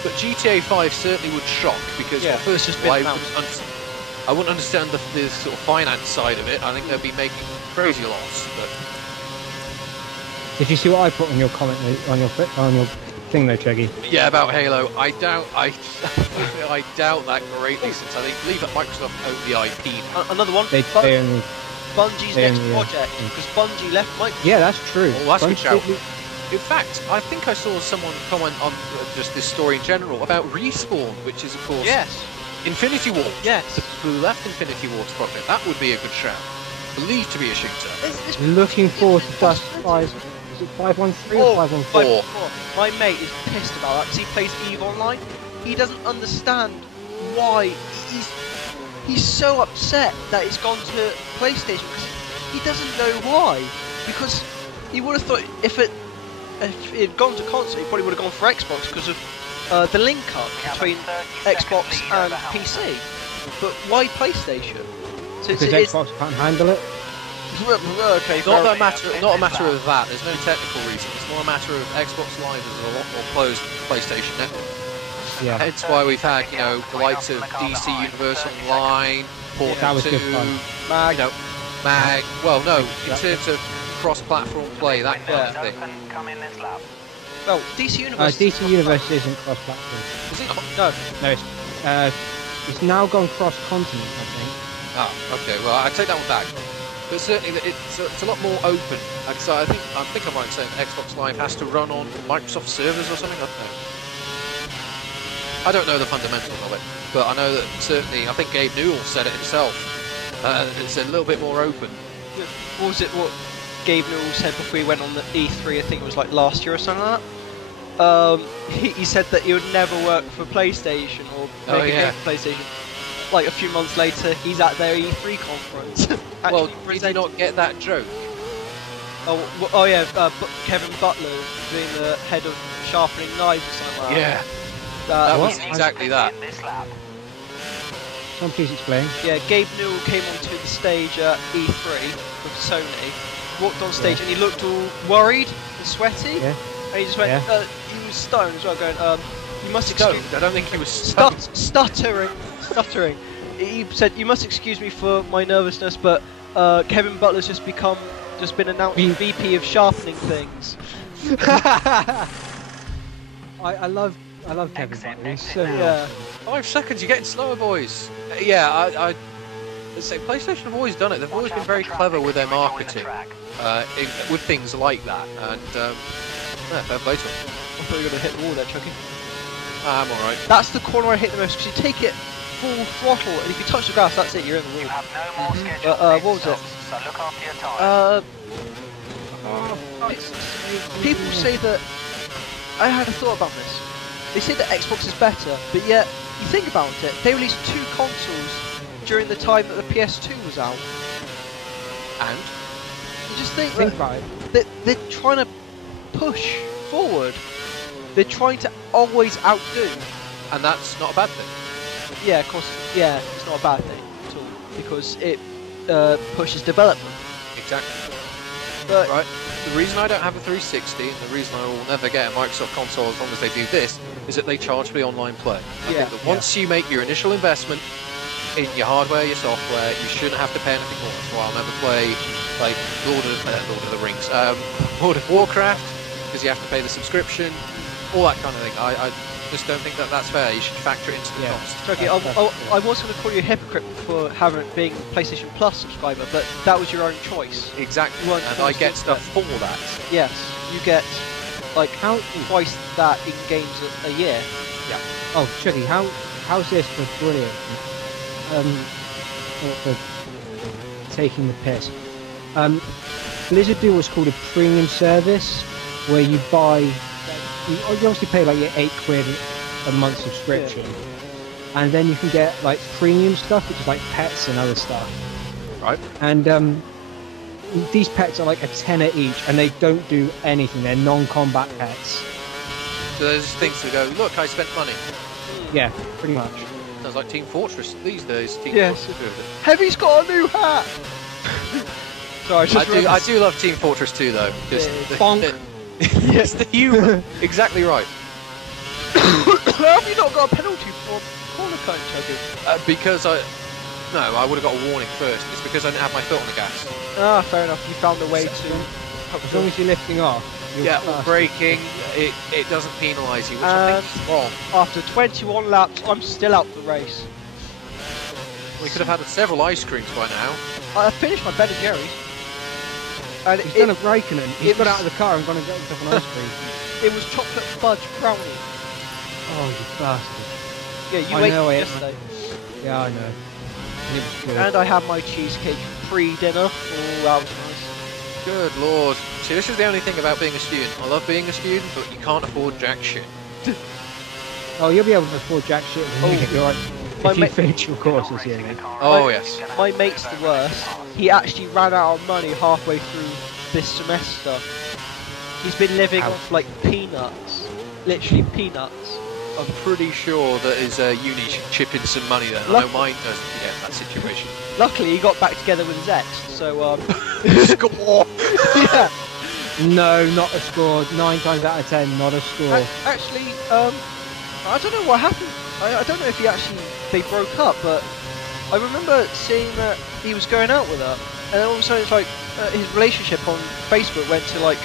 But GTA 5 certainly would shock, because Yeah, well, first it's of just all, been I wouldn't understand the sort of finance side of it. I think they'd be making crazy loss. But Did you see what I put on your comment on your thing though, Cheggy? yeah, about Halo, I doubt I doubt that greatly, since I believe that Microsoft own the IP. Another one. They only. Bungie's they next only, project, because Bungie left Microsoft. Yeah, that's true. Oh, that's a good Bungie- shout. In fact, I think I saw someone comment on just this story in general about Respawn, which is of course Yes. Infinity Ward. Yes. The people who left Infinity Ward's project. That would be a good shout. Believed to be a shooter. Looking forward to Dust 5. Is it 513 or 514? 4. My mate is pissed about that because he plays EVE Online. He doesn't understand why he's so upset that it's gone to PlayStation, because he doesn't know why. Because he would have thought if it had gone to console, he probably would have gone for Xbox because of the link up between Xbox and PC. But why PlayStation? Since Because it is Xbox can't handle it. okay. Not fair a matter of that. There's no technical reason. It's more a matter of Xbox Live is a lot more closed than PlayStation Network. Yeah. Hence why we've had, the likes of DC Universe Online, Portal That was 2, good fun. Mag. Mag. Well, no, in terms of cross-platform play, that kind of thing. Well, DC Universe. DC Universe isn't cross-platform. Is it not? No. No, it's now gone cross-continent, I think. Ah, okay. Well, I take that one back. But certainly, it's a lot more open. So I think I'm right in saying Xbox Live has to run on Microsoft servers or something. I don't know. I don't know the fundamentals of it, but I know that certainly, I think Gabe Newell said it himself. It's a little bit more open. What was it? What Gabe Newell said before he went on the E3? I think it was like last year or something like that. He said that he would never work for PlayStation or make a game for PlayStation. Like a few months later, he's at their E3 conference. Well, did you not get that joke? Oh yeah, Kevin Butler being the head of sharpening knives or something like that. Yeah, that was You need exactly to that. in this lap. Can you please explain? Yeah, Gabe Newell came onto the stage at E3 with Sony, walked on stage and he looked all worried and sweaty. Yeah. And he just went, he was stoned as well, going, you must excuse Stoned? I don't think he was stoned. stuttering. He said, you must excuse me for my nervousness, but Kevin Butler's just been announced VP of sharpening things. I love Kevin Butler. He's so Yeah. 5 seconds, you're getting slower, boys. Yeah, let's say PlayStation have always done it. They've always been very clever with their marketing, with things like that. And yeah, fair play to them. I thought you were going to hit the wall there, Chucky. I'm alright. That's the corner I hit the most, because you take it full throttle, and if you touch the grass, that's it, you're in the You wall. have no more scheduled what was it? stops, so look after your tyres. People say that, I had a thought about this. They say that Xbox is better, but yet, you think about it, they released 2 consoles during the time that the PS2 was out. And? You just think about it. that they're trying to push forward. They're trying to always outdo. And that's not a bad thing. Yeah, of course, yeah, it's not a bad thing at all, because it pushes development. Exactly. But Right. The reason I don't have a 360, and the reason I will never get a Microsoft console as long as they do this, is that they charge for the online play. I think that once you make your initial investment in your hardware, your software, you shouldn't have to pay anything more. So I'll never play like Lord of the Rings, World of Warcraft, because you have to pay the subscription, all that kind of thing. I just don't think that that's fair. You should factor it into the cost. Chucky, I was going to call you a hypocrite for being PlayStation Plus subscriber, but that was your own choice. Exactly. You weren't And I forced get into stuff it. for that. Yes, you get like twice that in games a year. Oh, Chucky, how's this for brilliant? For taking the piss. Blizzard do what's called a premium service, where you buy. You obviously pay like your £8 a month subscription, and then you can get like premium stuff, which is like pets and other stuff. Right. And these pets are like a tenner each, and they don't do anything. They're non-combat pets. So there's things that go, look, I spent money. Yeah, pretty much. Sounds like Team Fortress these days. Team Yes. Fortress. Heavy's got a new hat. Sorry, I do love Team Fortress 2 though. Just Bonk. Yes, the humour. Exactly right. How have you not got a penalty for corner cone, Chucky? Because I would have got a warning first. It's because I didn't have my foot on the gas. Ah, fair enough. You found a way to. As long as you're lifting off. Yeah, or braking, it doesn't penalise you, which I think is wrong. After 21 laps, I'm still out the race. We could have had several ice creams by now. I finished my Ben and Jerry's. And He's done a Raikkonen. He's got was- out of the car and gone and got himself an ice cream. It was chocolate fudge brownie. Oh, you bastard. Yeah, you I ate know it it. yesterday. Yeah, I know. And it was good. And I had my cheesecake pre-dinner. Oh, that was nice. Good lord. See, this is the only thing about being a student. I love being a student, but you can't afford jack shit. Oh, you'll be able to afford jack shit. You're right. My If you mate- finish your courses, yeah. Oh, yes. My mate's the worst. He actually ran out of money halfway through this semester. He's been living off like peanuts. Literally peanuts. I'm pretty sure that his uni should chip in some money then. I know mine doesn't get that situation. Luckily, he got back together with his ex, so Score! yeah. No, not a score. 9 times out of 10, not a score. Actually, I don't know what happened. I don't know if they broke up, but I remember seeing that he was going out with her, and then all of a sudden it's like his relationship on Facebook went to like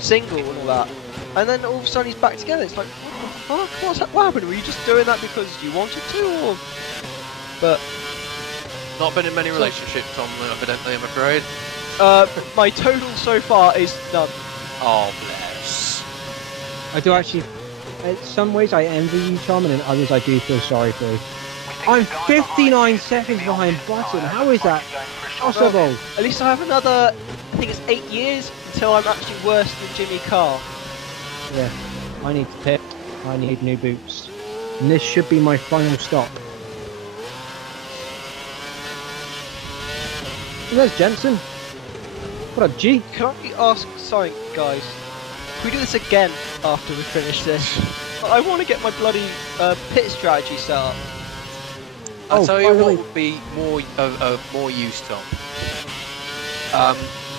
single and all that, and then all of a sudden he's back together. It's like, what the fuck? What happened? Were you just doing that because you wanted to, or? But Not been in many relationships, Tom, evidently, I'm afraid. my total so far is none. Oh, bless. I do actually in some ways I envy you, Tom, and in others I do feel sorry for you. I'm 59 seconds behind Button. How is that possible? At least I have another, I think it's 8 years until I'm actually worse than Jimmy Carr. Yeah, I need to pit. I need new boots. And this should be my final stop. And there's Jensen. What up, G? Can I ask something, guys? Can we do this again after we finish this? I want to get my bloody pit strategy set up. I'll tell you by the what way- would be of more use, Tom.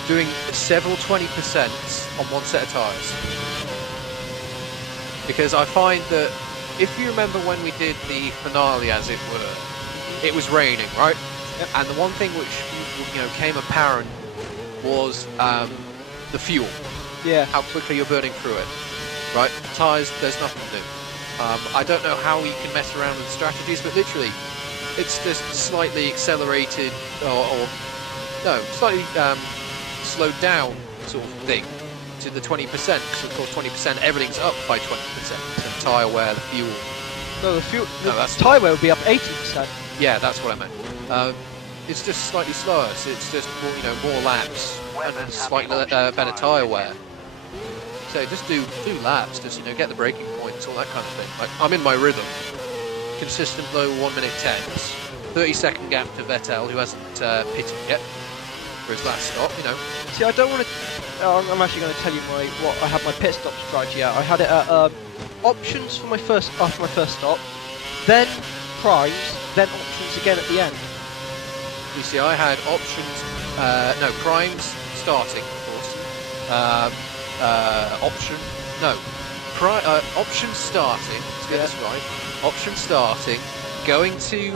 Doing several 20% on one set of tyres. Because I find that if you remember when we did the finale, as it were, it was raining, right? Yep. And the one thing which came apparent was the fuel, Yeah. how quickly you're burning through it, right? Tyres, there's nothing to do. I don't know how you can mess around with strategies, but literally, it's just slightly accelerated or no, slightly slowed down sort of thing to the 20%, because of course 20% everything's up by 20%. So tyre wear, the fuel. No, the fuel. No, The that's tyre wear would be up 80%. Yeah, that's what I meant. It's just slightly slower, so it's just more laps and slightly better tyre wear. So just do laps, just get the braking points, all that kind of thing. Like I'm in my rhythm, consistent low 1 minute 10s, 30-second gap to Vettel, who hasn't pitted yet for his last stop. See, I don't want to. I'm actually going to tell you what I had my pit stop strategy at. I had it at options for after my first stop, then primes, then options again at the end. You see, I had options, primes starting, of course. Option starting, let's get this right. Option starting, going to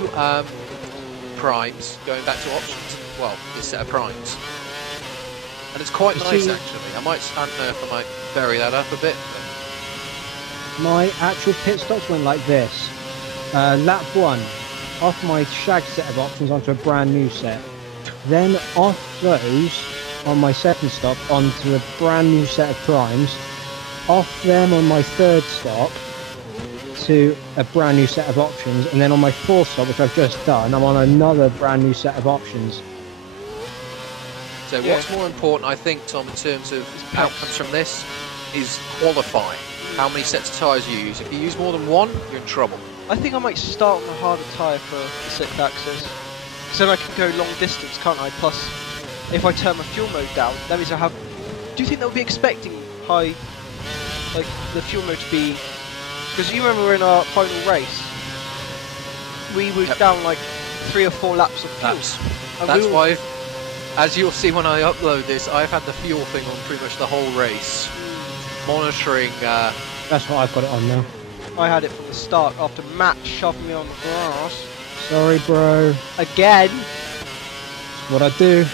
primes, going back to options, well, this set of primes. And it's quite You nice, see- actually. I don't know if I might vary that up a bit. My actual pit stops went like this. Lap 1, off my shag set of options onto a brand new set. Then off those, on my second stop, onto a brand new set of primes. Off them on my third stop to a brand new set of options. And then on my fourth stop, which I've just done, I'm on another brand new set of options. So Yeah. what's more important, I think, Tom, in terms of outcomes from this, is qualifying. How many sets of tyres you use. If you use more than one, you're in trouble. I think I might start on a harder tyre for the 6th axis. Because then I can go long distance, can't I? Plus, if I turn my fuel mode down, that means I have... Do you think they'll be expecting high... like, the fuel mode to be... Because you remember in our final race, we were Yep. down like 3 or 4 laps of fuel. And That's we were- why, as you'll see when I upload this, I've had the fuel thing on pretty much the whole race, monitoring. That's what I've got it on now. I had it from the start after Matt shoved me on the grass. Sorry, bro. Again! It's what I do.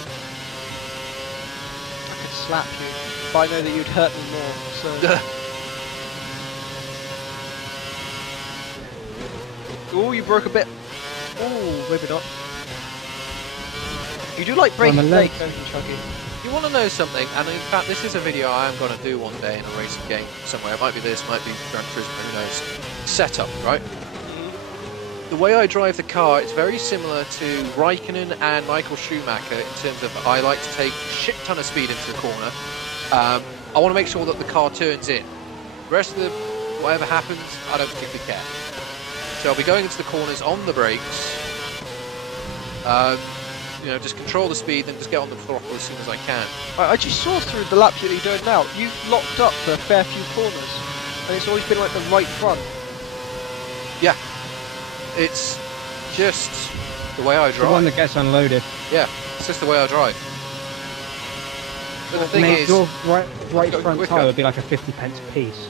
I could slap you, but I know that you'd hurt me more, so... Oh, you broke a bit. Oh, maybe not. You do like breaking I'm a leg. late, don't you, Chuggy? You want to know something? And in fact, this is a video I am going to do one day in a racing game somewhere. It might be this, might be Gran Turismo, who knows? Setup, right? The way I drive the car, it's very similar to Raikkonen and Michael Schumacher in terms of I like to take a shit ton of speed into the corner. I want to make sure that the car turns in. The rest of the whatever happens, I don't particularly care. So I'll be going into the corners on the brakes. Just control the speed, then just get on the throttle as soon as I can. I just saw through the lap that you're doing now. You've locked up for a fair few corners, and it's always been like the right front. Yeah, it's just the way I The one drive. that gets unloaded. Yeah, it's just the way I drive. But the thing Mate, is, your right go front quicker. tyre would be like a 50p piece.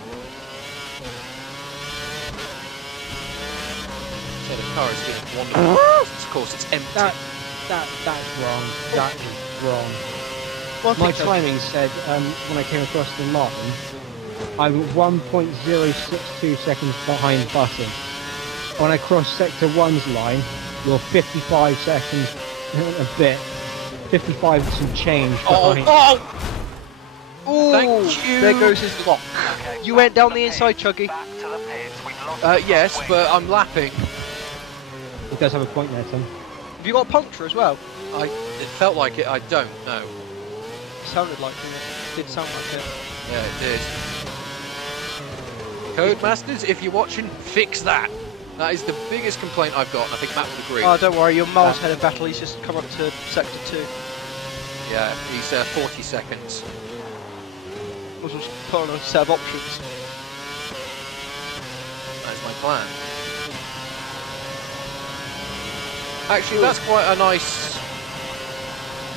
yeah, the car is doing wonderful. Of course, it's empty. That's wrong. That is wrong. One My thing, timing said when I came across the line, I'm 1.062 seconds behind Button. When I crossed Sector 1's line, you're 55 seconds a bit. 55 and some change behind. Ooh, Thank you. there goes his lock. You went down the inside, Chuggy. Back to the pits. We've lost Yes, but I'm lapping. He does have a point there, Tom. Have you got a puncture as well? It felt like it. I don't know. It sounded like it. Did sound like it. Yeah, it did. Codemasters, if you're watching, fix that. That is the biggest complaint I've got, and I think Matt would agree. Oh, don't worry, you're miles ahead of Battle. He's just come up to sector 2. Yeah, he's 40 seconds. Was just put on a set of options. That's my plan. Actually, that's quite a nice,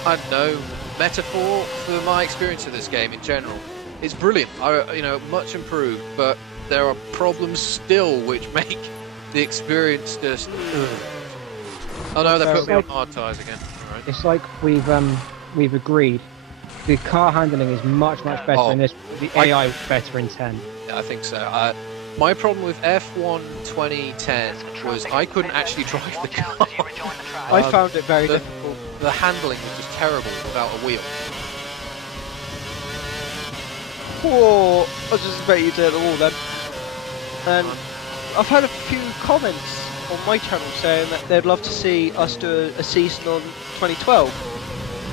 I don't know, metaphor for my experience of this game in general. It's brilliant, you know, much improved, but there are problems still which make the experience just. Oh no, they put me on hard tyres again. All right. It's like we've agreed. The car handling is much better in this. The AI is better in 10. Yeah, I think so. My problem with F1 2010 was I couldn't actually drive the car. I found it very difficult. The handling was just terrible without a wheel. Whoa! I just bet you did it all then. And I've had a few comments on my channel saying that they'd love to see us do a season on 2012.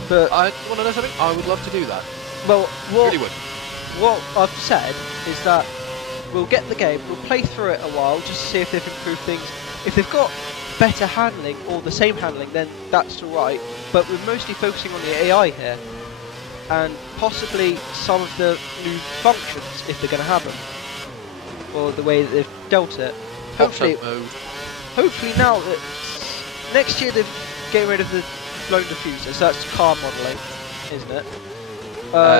But I want to know something? I would love to do that. well, Really would. what I've said is that we'll get the game, we'll play through it a while just to see if they've improved things. If they've got better handling or the same handling, then that's alright. But we're mostly focusing on the AI here, and possibly some of the new functions if they're going to have them, or the way that they've dealt it. Hopefully now that next year they're getting rid of the blown diffusers. That's car modelling, isn't it?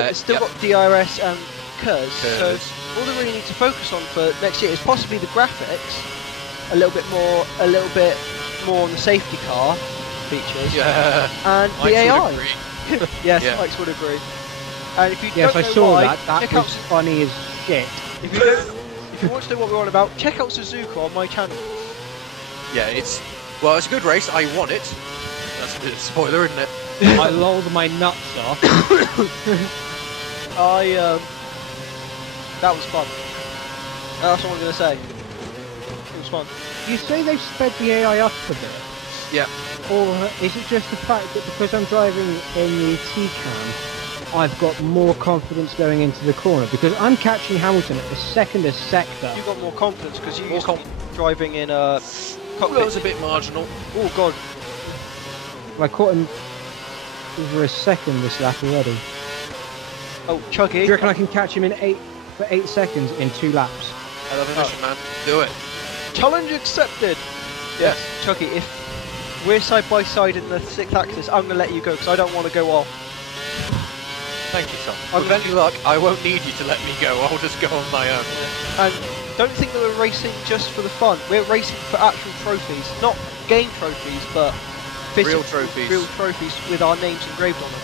It's still got DRS and KERS, so all they really need to focus on for next year is possibly the graphics, a little bit more on the safety car features, and the AI. Yes, Yeah. Mike's would agree. And if you Yes, don't I know saw why, that. That check was out. funny as shit. If you want to know what we're on about, check out Suzuka on my channel. Yeah, it's a good race. I won it. That's a bit of a spoiler, isn't it? I lolled my nuts off. That was fun. That's what I'm going to say. It was fun. You say they've sped the AI up a bit, Yeah. or is it just the fact that because I'm driving in the T-Cam, I've got more confidence going into the corner? Because I'm catching Hamilton at the second of sector. You got more confidence because you More used to be driving in a cockpit. That was a bit marginal. Oh god. I caught him over a second this lap already. Oh, Do Chuggy. you reckon I can catch him in 8 seconds in 2 laps? I love a mission, man. Do it. Challenge accepted. Yes, Chucky, if we're side by side in the 6th axis, I'm going to let you go because I don't want to go off. Thank you, Tom. With any luck, I won't need you to let me go. I'll just go on my own. And don't think that we're racing just for the fun. We're racing for actual trophies. Not game trophies, but Real trophies. Real trophies with our names engraved on them.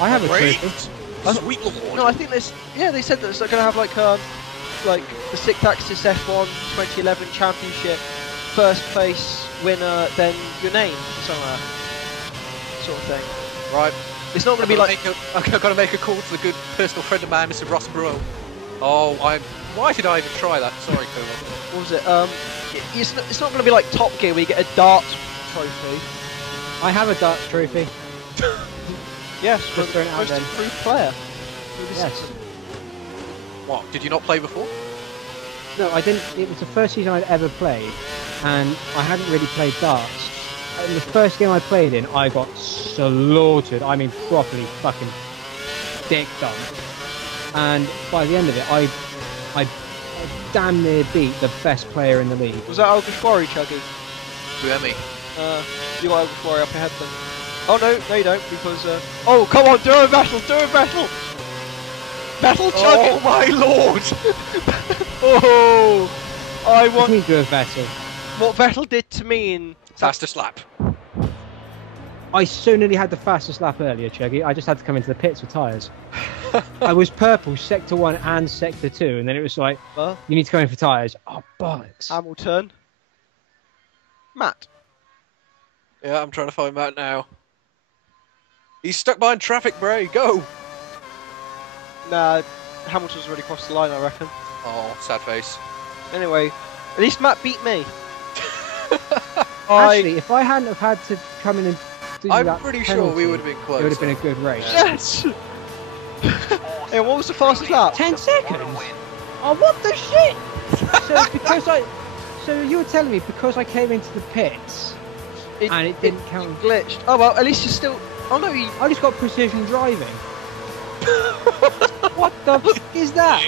I have a Great. trophy. Sweet Lord. No, I think this. Yeah, they said that they're going to have like the 6th axis F1 2011 championship, first place winner, then your name, something like that sort of thing. Right. It's not going to be like. I've got to make a call to the good personal friend of mine, Mr. Ross Bro. Oh, why did I even try that? Sorry, Cool. What was it? It's not going to be like Top Gear where you get a dart trophy. I have a dart trophy. Yes, Just for throwing it out most then. improved player. Yes. What? Did you not play before? No, I didn't. It was the first season I'd ever played, and I hadn't really played darts. In the first game I played in, I got slaughtered. I mean, properly fucking dick dumped. And by the end of it, I damn near beat the best player in the league. Was that Algushwari, Chuggy? Remy. You got Algushwari up ahead then. Oh no, you don't, because oh, come on, do a battle! Battle, Chuggy! Oh my lord! Oh, I What want do you mean do a Vettel? what Vettel did to me in. Fastest lap. I so nearly had the fastest lap earlier, Chuggy. I just had to come into the pits with tyres. I was purple, sector 1 and sector 2, and then it was like, you need to go in for tyres. Oh, bollocks. Hamilton. Matt. Yeah, I'm trying to find Matt now. He's stuck behind traffic, bro. Go! Nah, Hamilton's already crossed the line, I reckon. Oh, sad face. Anyway, at least Matt beat me. Actually, if I hadn't have had to come in and do I'm that pretty sure penalty, we would have been close. it would have been a good race. Yes! Hey, what was the fastest lap? 10 seconds? Oh, what the shit? So you were telling me because I came into the pits and it didn't count. Glitched. Oh well, at least you're still. Oh no, I just got precision driving. What the f is that?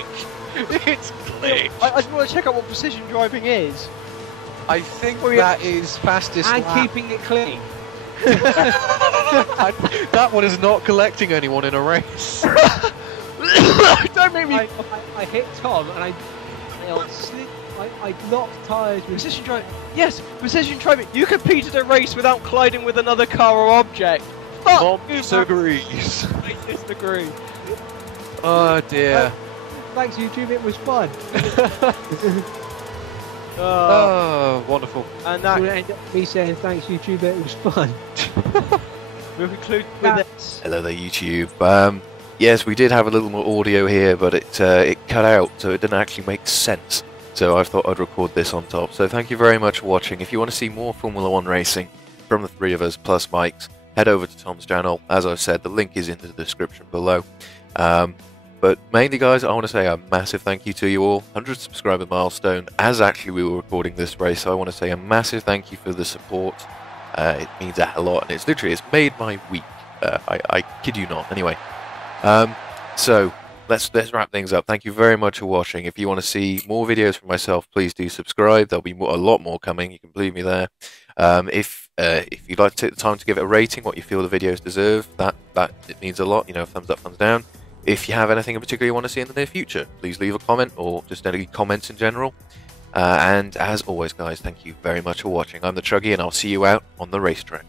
It's glitch. I just want to check out what precision driving is. I think that is fastest And lap. keeping it clean. That one is not collecting anyone in a race. Don't make me. I hit Tom and I knocked tyres with Precision driving. Yes, precision driving. You competed a race without colliding with another car or object. Fuck Mom you, disagrees. I disagree. Oh dear. Thanks YouTube, it was fun. Oh, wonderful. And It that would end up me saying thanks YouTube, it was fun. we'll conclude with Yeah. this. Hello there, YouTube. Yes, we did have a little more audio here, but it cut out, so it didn't actually make sense. So I thought I'd record this on top. So thank you very much for watching. If you want to see more Formula 1 racing from the three of us, plus Mike's, head over to Tom's channel. As I've said, the link is in the description below. But mainly, guys, I want to say a massive thank you to you all. 100 subscriber milestone, as actually we were recording this race. So I want to say a massive thank you for the support. It means a lot, and it's made my week. I kid you not. Anyway, so let's wrap things up. Thank you very much for watching. If you want to see more videos from myself, please do subscribe. There'll be a lot more coming. You can believe me there. If you'd like to take the time to give it a rating, what you feel the videos deserve, that it means a lot. You know, thumbs up, thumbs down. If you have anything in particular you want to see in the near future, please leave a comment, or just any comments in general. And as always, guys, thank you very much for watching. I'm the Chuggy, and I'll see you out on the racetrack.